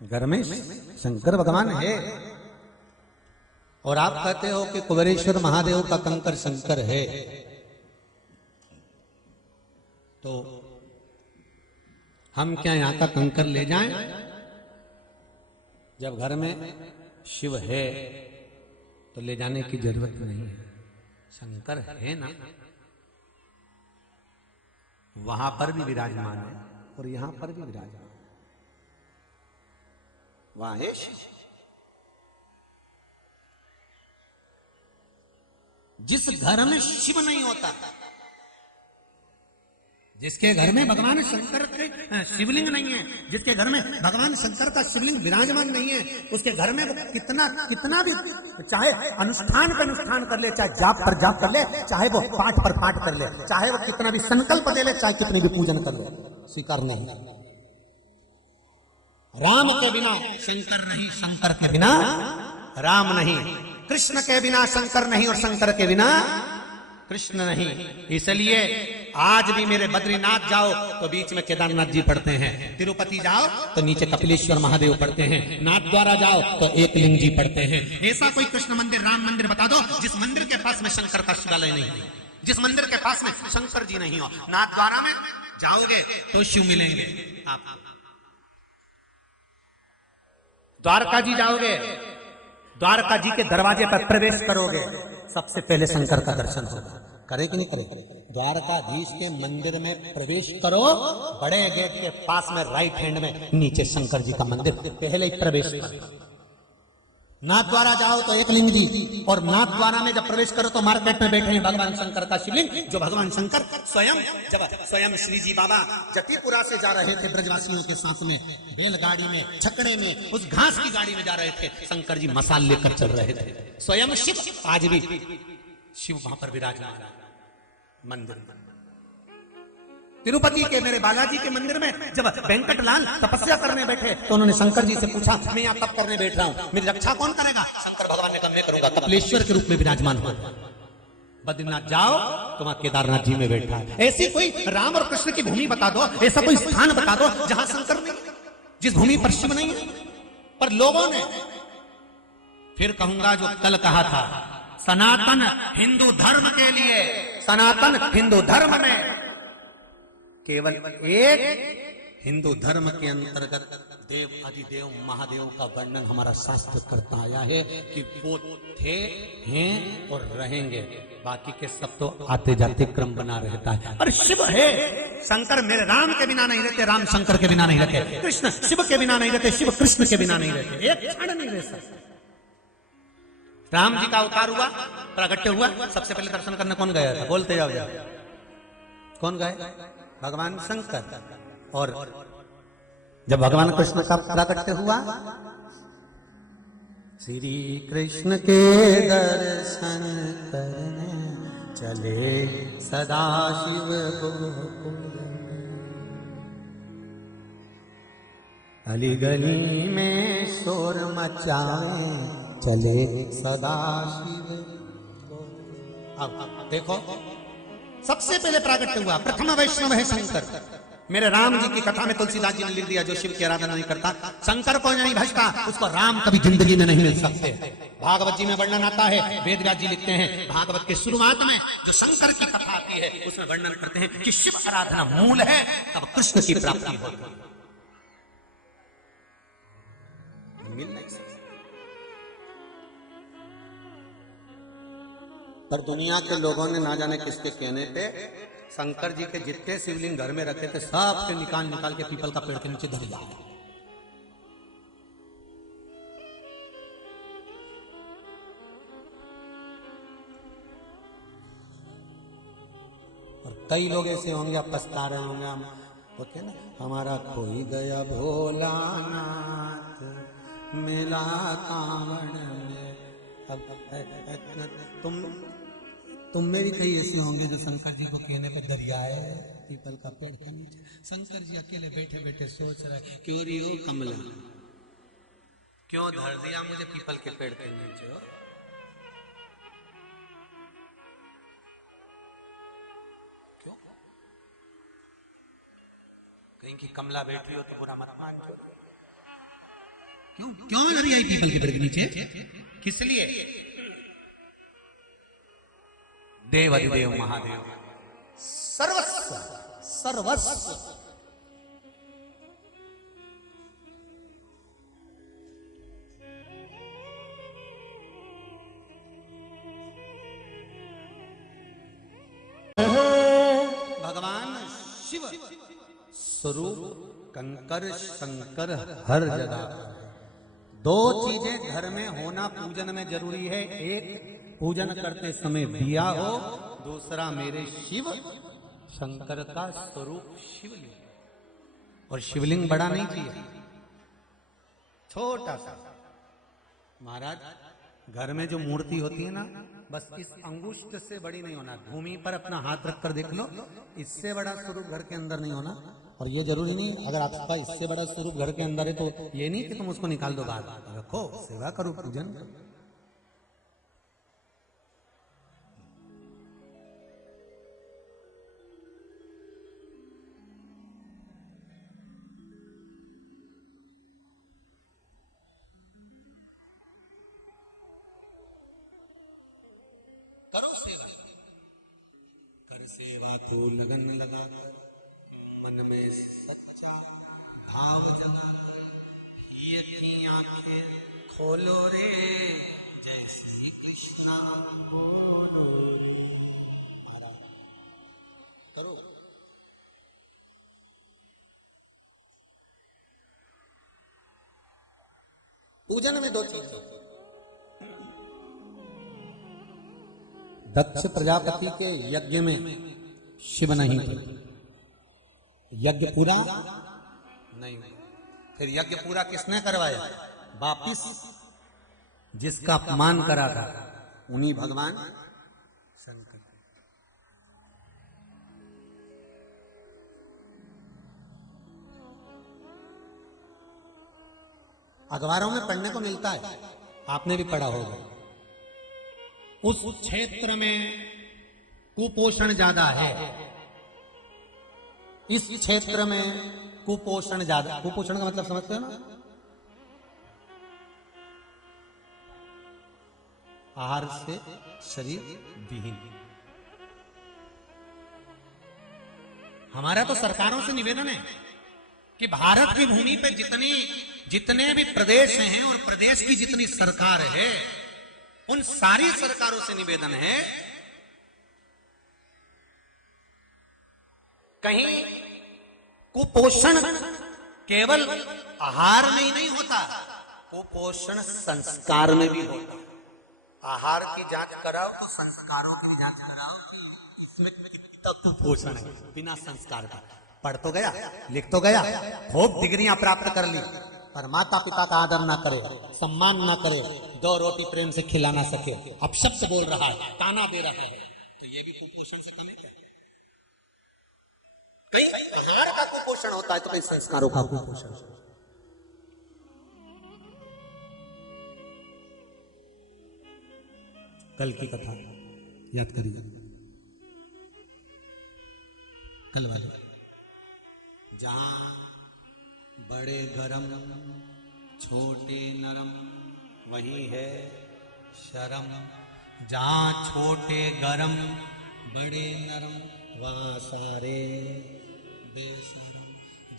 घर में शंकर भगवान है, और आप कहते हो कि कुबेरेश्वर महादेव का कंकर शंकर है, तो हम क्या यहां का कंकर ले जाएं? जब घर में शिव है तो ले जाने की जरूरत नहीं है, शंकर है ना, वहां पर भी विराजमान है और यहां पर भी विराजमान, वहां है शिव। जिस घर में शिव नहीं होता, जिसके घर में भगवान शंकर के शिवलिंग नहीं है, जिसके घर में भगवान शंकर का शिवलिंग विराजमान नहीं है, उसके घर में वो कितना भी चाहे अनुष्ठान पर अनुष्ठान कर ले, चाहे जाप पर जाप कर ले, चाहे वो पाठ पर पाठ कर ले, चाहे वो कितना भी संकल्प ले ले, चाहे कितनी भी पूजन कर ले, स्वीकार नहीं। राम के बिना शंकर नहीं, शंकर के बिना राम नहीं, कृष्ण के बिना शंकर नहीं और शंकर के बिना कृष्ण नहीं। इसलिए आज भी मेरे बद्रीनाथ जाओ तो बीच में केदारनाथ जी पढ़ते हैं, तिरुपति जाओ तो नीचे कपिलेश्वर महादेव पढ़ते हैं, नाथ द्वारा जाओ तो एक लिंग जी पढ़ते हैं। ऐसा कोई कृष्ण मंदिर, राम मंदिर बता दो जिस मंदिर के पास में शंकर का शिवालय नहीं है, जिस मंदिर के पास में शंकर जी नहीं हो। नाथ द्वारा में जाओगे तो शिव मिलेंगे आप, द्वारका जी जाओगे, द्वारका जी के दरवाजे पर प्रवेश करोगे, सबसे पहले शंकर का दर्शन होगा। करे कि नहीं करे? द्वारकाधीश के मंदिर में प्रवेश करो, बड़े गेट के पास में राइट हैंड में नीचे शंकर जी का मंदिर, पहले ही प्रवेश करो। नाथ द्वारा जाओ तो एक लिंग जी, और नाथ द्वारा में जब प्रवेश करो तो मार्केट में बैठे हैं भगवान शंकर का शिवलिंग, जो भगवान शंकर स्वयं श्री जी बाबा जतिपुरा से जा रहे थे ब्रजवासियों के साथ में, रेलगाड़ी में, छकड़े में, उस घास की गाड़ी में जा रहे थे, शंकर जी मसाल लेकर चल रहे थे, स्वयं शिव। आज भी शिव वहां पर विराजमान मंदिर में। तिरुपति के मेरे बालाजी के मंदिर में जब वेंकटलाल तपस्या करने बैठे तो उन्होंने शंकर जी से पूछा, मैं यहाँ तप करने बैठ रहा हूँ, मेरी रक्षा कौन करेगा? शंकर भगवान ने कहा मैं करूंगा, कपिलेश्वर के रूप में विराजमान हो। बद्रीनाथ जाओ तो वहां केदारनाथ जी में बैठा है। ऐसी कोई राम और कृष्ण की भूमि बता दो, ऐसा कोई स्थान बता दो जहां शंकर नहीं, जिस भूमि पर शिव नहीं है। पर लोगों ने, फिर कहूंगा जो कल कहा था, सनातन हिंदू धर्म के लिए, सनातन हिंदू धर्म में केवल एक हिंदू धर्म के अंतर्गत देव अधिदेव महादेव का वर्णन हमारा शास्त्र करता आया है कि वो थे, हैं और रहेंगे, बाकी के सब तो आते जाते क्रम बना रहता है। और शिव है, शंकर मेरे राम के बिना नहीं रहते, राम शंकर के बिना नहीं रहते, कृष्ण शिव के बिना नहीं रहते, शिव कृष्ण के बिना नहीं रहते, एक क्षण नहीं रह सकते। राम जी का अवतार हुआ, प्रागट्य हुआ, सबसे पहले दर्शन करने कौन गया था? बोलते जाओ जाओ, कौन गए? भगवान शंकर। और जब भगवान कृष्ण का प्रागट्य हुआ, श्री कृष्ण के दर्शन करने चले सदाशिव गोकुल, अली गली में शोर मचावे चले सदाशिव। अब देखो, सबसे पहले प्रागट्य हुआ, प्रथम वैष्णव है शंकर। मेरे राम जी की कथा में तुलसीदास जी ने लिख दिया, जो शिव की आराधना नहीं करता, शंकर को नहीं भजता, उसको राम कभी जिंदगी में नहीं मिल सकते। भागवत जी में वर्णन आता है, वेद व्यास जी लिखते हैं, भागवत के शुरुआत में जो शंकर की कथा आती है उसमें वर्णन करते हैं कि शिव आराधना मूल है, तब कृष्ण की प्राप्ति होती है। मिल नहीं सकता। पर दुनिया के लोगों ने ना जाने किसके कहने पे शंकर जी के जितने शिवलिंग घर में रखे थे सब के निकाल के पीपल का पेड़ के नीचे धर दिया। और कई लोग ऐसे होंगे, आप पछता रहे होंगे, हम होते ना, हमारा खोई गया भोलानाथ मिला कांवड़ में। अब तुम मेरी कई ऐसे होंगे जो शंकर जी को कहने पे दरियाए पीपल का पेड़ के नीचे, शंकर जी अकेले बैठे बैठे सोच रहे, क्यों रही हो कमला, क्यों धर दिया मुझे पीपल के पेड़ के नीचे हो? कहीं की कमला बैठी हो तो बुरा मत मान। क्यों क्यों लड़ी आई पीपल के पेड़ के नीचे? किस लिए? देव अधिदेव महादेव सर्वस्व सर्वस्व। भगवान शिव स्वरूप कंकर शंकर हर जगह। दो चीजें घर में होना पूजन में जरूरी है। एक पूजन करते समय दिया हो, दूसरा मेरे शिव शंकर का स्वरूप शिवलिंग। और शिवलिंग बड़ा नहीं चाहिए, छोटा सा। महाराज घर में जो मूर्ति होती है ना, बस इस अंगुष्ठ से बड़ी नहीं होना। भूमि पर अपना हाथ रखकर देख लो, इससे बड़ा स्वरूप घर के अंदर नहीं होना। और ये जरूरी नहीं अगर आपका इससे बड़ा स्वरूप घर के अंदर है तो ये नहीं कि तुम उसको निकाल दो बाहर, रखो, सेवा करो, पूजन करो। करो सेवा, कर सेवा तो लगन लगा, मन में सच्चा भाव जगा, ये की आंखें खोलो रे, जय श्री कृष्णा बोलो रे। महाराज करो। पूजन में दो चीजें, दक्ष प्रजापति के यज्ञ में शिव नहीं थे, यज्ञ पूरा नहीं हुआ। फिर यज्ञ पूरा किसने करवाया? वापिस जिसका अपमान करा था उन्हीं भगवान शंकर। अखबारों में पढ़ने को मिलता है, आपने भी पढ़ा होगा, उस क्षेत्र में कुपोषण ज्यादा है, इस क्षेत्र में कुपोषण ज्यादा। कुपोषण का मतलब समझते हो ना? आहार से शरीर विहीन। हमारा तो सरकारों से निवेदन है कि भारत की भूमि पे जितने भी प्रदेश हैं और प्रदेश की जितनी सरकार है, उन सारी सरकारों से निवेदन है, कहीं कुपोषण केवल आहार में ही नहीं होता, कुपोषण संस्कार में भी होता। आहार की जांच कराओ तो संस्कारों की जांच कराओ कि इसमें कितना कुपोषण है। बिना संस्कार का पढ़ तो गया, लिख तो गया, खूब डिग्रियां प्राप्त कर ली, पर माता पिता का आदर ना करे, सम्मान ना करे, दो रोटी प्रेम से खिला ना सके, अपशब्द बोल रहा है, ताना दे रहा है, तो ये भी कुपोषण से कम है क्या? कहीं आहार का कुपोषण होता है तो कहीं संस्कारों का कुपोषण। कल की कथा याद करिए, कल वाले, जहां बड़े गरम छोटे नरम वही है शर्म, जहां छोटे गरम बड़े नरम वहां सारे बेशरम,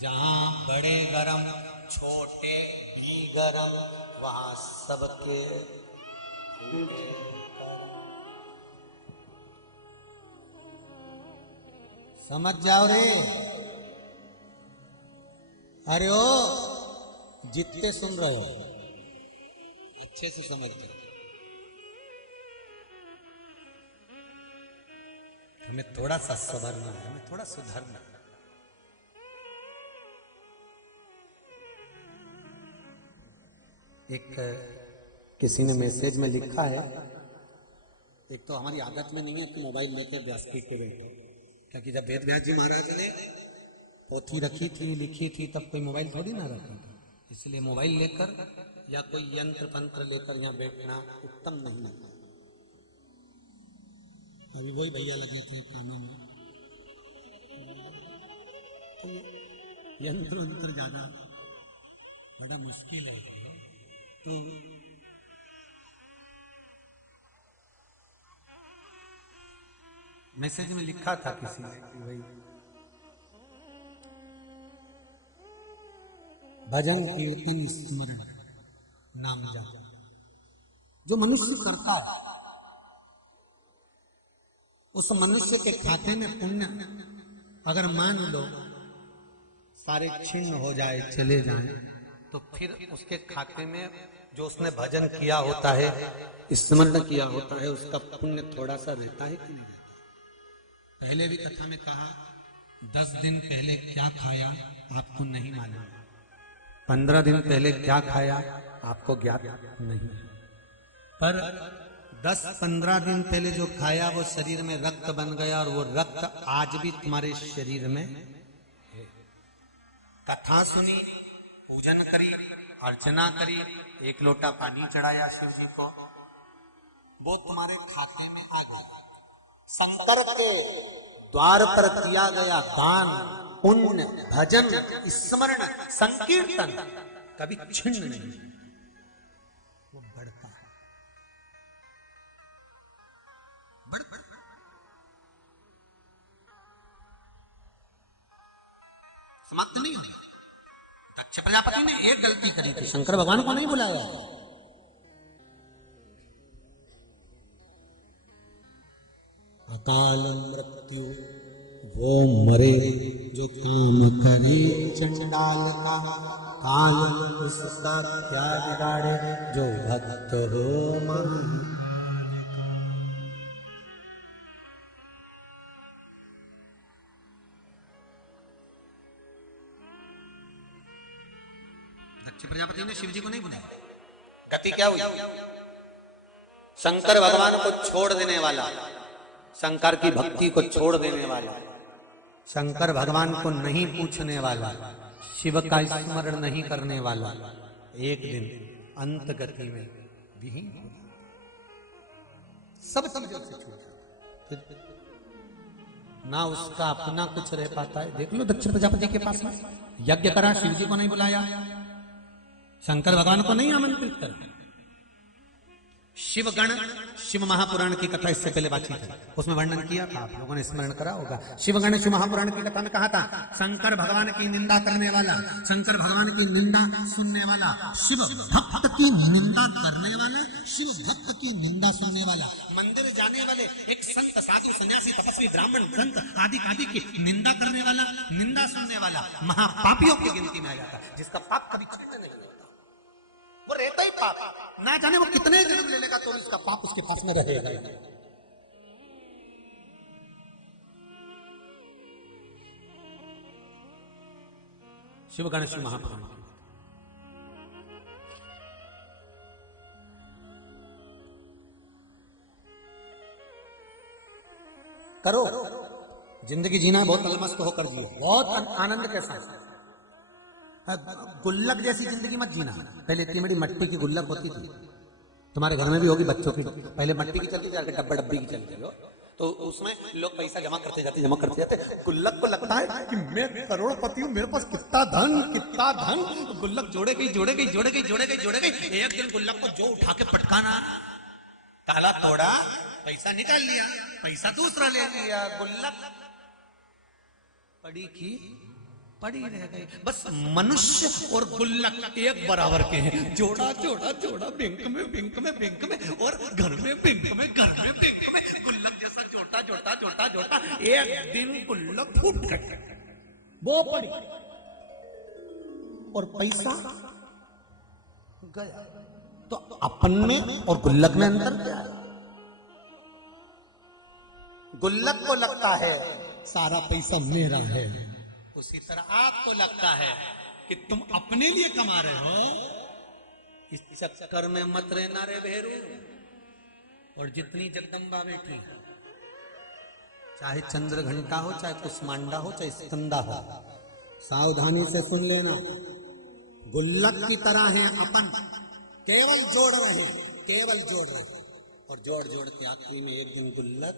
जहां बड़े गरम छोटे ही गरम वहां सबके। समझ जाओ रे, अरे ओ जितने सुन रहे हो अच्छे से समझ जाओ। हमें थोड़ा सा सुधरना है, हमें थोड़ा सुधरना है। एक किसी ने मैसेज में लिखा है, एक तो हमारी आदत में नहीं है कि मोबाइल लेकर व्यास के बैठे, क्योंकि जब वेद व्यास जी महाराज ने पोथी रखी थी, लिखी थी, तब कोई मोबाइल थोड़ी ना रखा था। इसलिए मोबाइल लेकर या कोई यंत्र पंत्र लेकर यहाँ बैठना उत्तम नहीं है। अभी वही भैया लगे थे कानों में, तो यंत्र अंतर ज्यादा बड़ा मुश्किल है। तो मैसेज में लिखा था किसी ने कि भाई भजन कीर्तन स्मरण नाम जाप जो मनुष्य करता है उस मनुष्य के खाते में पुण्य अगर मान लो सारे छिन्न हो जाए चले जाए तो फिर उसके खाते में जो उसने भजन किया होता है स्मरण किया होता है उसका पुण्य थोड़ा सा रहता है कि नहीं रहता। पहले भी कथा में कहा 10 दिन पहले क्या खाया आपको नहीं मालूम, 15 दिन पहले क्या खाया आपको ज्ञात नहीं, पर 10-15 दिन पहले जो खाया वो शरीर में रक्त बन गया और वो रक्त आज भी तुम्हारे शरीर में है। कथा सुनी, पूजन करी, अर्चना करी, 1 लोटा पानी चढ़ाया शिव जी को, वो तुम्हारे खाते में आ गया। शंकर के द्वार पर किया गया दान, पुण्य, भजन, स्मरण, संकीर्तन कभी छिन्न नहीं, वो बढ़ता है। समाप्त नहीं होगा। दक्ष प्रजापति ने एक गलती करी थी, शंकर भगवान को नहीं बुलाया। अकाल मृत्यु वो मरे जो काम करे चंडाल का, काल उसका क्या बिगाड़े जो भक्त हो महान। दक्ष प्रजापति ने शिव जी को नहीं बुलाया। गति क्या हुई? शंकर भगवान को छोड़ देने वाला, शंकर की भक्ति को छोड़ देने वाला, शंकर भगवान को नहीं पूछने वाला, शिव का स्मरण नहीं करने वाला, एक दिन अंत गति में विहीन हो जाता, सब चीजों से छूट जाता, ना उसका अपना कुछ रह पाता है। देख लो दक्ष प्रजापति के पास में यज्ञ करा, शिव जी को नहीं बुलाया, शंकर भगवान को नहीं आमंत्रित कर। शिवगण, शिव महापुराण की कथा इससे पहले बातचीत है, उसमें वर्णन किया था, आप लोगों ने स्मरण करा होगा। शिवगण शिव महापुराण की कथा में कहा था शंकर भगवान की निंदा करने वाला, शंकर भगवान की निंदा सुनने वाला, शिव भक्त की निंदा करने वाला, शिव भक्त की निंदा सुनने वाला, मंदिर जाने वाले एक संत, साधु, सन्यासी, तपस्वी, ब्राह्मण, संत आदि की निंदा करने वाला, निंदा सुनने वाला महापापियों की गिनती में आ जाता, जिसका पाप कभी छिन्न नहीं होता, वो रहता ही पाप, ना जाने वो कितने जन्म ले लेगा तो उसका पाप उसके पास में रहेगा। शिव गणेश महापुराण करो, जिंदगी जीना बहुत अलमस्त होकर जियो, बहुत आनंद के साथ। गुल्लक जैसी जिंदगी मत जीना। पहले इतनी बड़ी मट्टी की गुल्लक होती थी, तुम्हारे घर में भी होगी, बच्चों की पहले मट्टी की चलती थी, डब्बा डब्बी की चलती हो, तो उसमें लोग पैसा जमा करते जाते। गुल्लक को लगता है कि मैं करोड़पति हूँ, मेरे पास कितना धन। गुल्लक जोड़े गई। एक दिन गुल्लक को जो उठा के पटकाना, ताला तोड़ा, पैसा निकाल लिया, पैसा दूसरा ले लिया, गुल्लक पड़ी रह गई। बस मनुष्य और गुल्लक एक बराबर के हैं, जोड़ा बैंक में और घर में बैंक में, गुल्लक जैसा जोटा, एक दिन गुल्लक फूट गई, वो पड़ी और पैसा गया। तो अपन में और गुल्लक में अंतर क्या है? गुल्लक को लगता है सारा पैसा मेरा है, उसी तरह आपको लगता है कि तुम अपने लिए कमा रहे हो। इस चक्कर में मत रहना रे भेरू। और जितनी जगदम्बा बैठी, चाहे चंद्र घंटा हो, चाहे कुष्मांडा हो, चाहे स्कंदा हो, सावधानी से सुन लेना, गुल्लक की तरह है अपन, केवल जोड़ रहे और जोड़ के आखिरी में एक दिन गुल्लक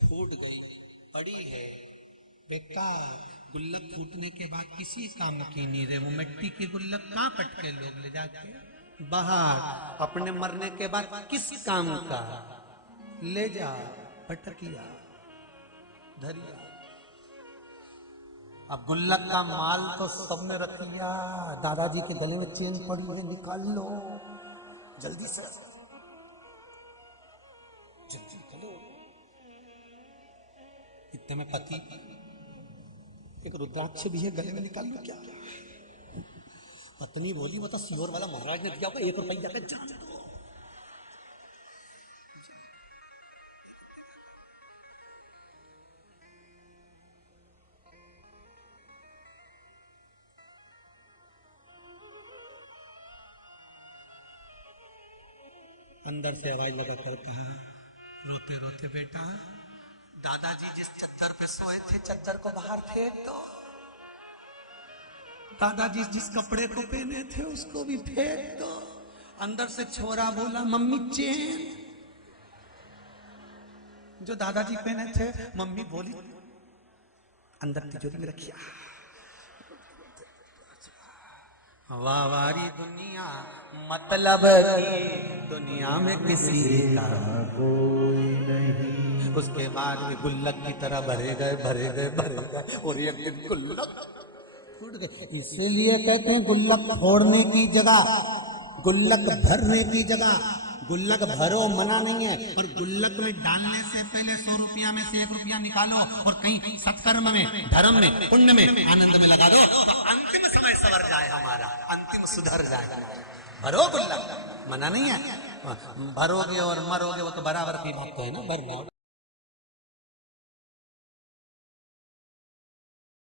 फूट गई, पड़ी है, बेकार, गुल्लक फूटने के बाद किसी काम की नहीं रहे, वो मिट्टी के गुल्लक कहाँ पटके लोग ले जाके बाहर, अपने मरने के बाद किस काम का, ले जा पटकिया धरिया। अब गुल्लक का माल तो सबने रख लिया, दादाजी के गले में चेन पड़ी है, निकाल लो जल्दी से, जल्दी निकालो। इतने में पति, एक रुद्राक्ष भी है गले में, निकाल लो क्या। पत्नी बोली वो तो सियोर वाला महाराज ने दिया होगा, 1 रुपया पे जा दो। अंदर से आवाज लगा कर कहा, रोते रोते बेटा, दादाजी जिस चद्दर पे सोए थे चद्दर को बाहर फेंक दो, दादाजी जिस कपड़े को पहने थे उसको भी फेंक दो। अंदर से छोरा बोला, मम्मी चेन जो दादाजी पहने थे, मम्मी बोली अंदर तिजोरी में रखिया। वावारी दुनिया मतलब की दुनिया में किसी का कोई नहीं। उसके बाद भी गुल्लक की तरह भरे गए भरे गए भरे गए, और एक दिन गुल्लक फूट गए। इसीलिए कहते हैं गुल्लक फोड़ने की जगह गुल्लक भरने की जगह गुल्लक भरो मना नहीं है, और गुल्लक में डालने से पहले 100 रुपया में से 1 रुपया निकालो और कहीं सत्कर्म में, धर्म में, पुण्य में, आनंद में लगा दो, तो अंतिम समय सवर जाए हमारा, अंतिम सुधर जाए। भरो गुल्लक, मना नहीं है, भरोगे और मरोगे वो तो बराबर की बात है ना, भरना।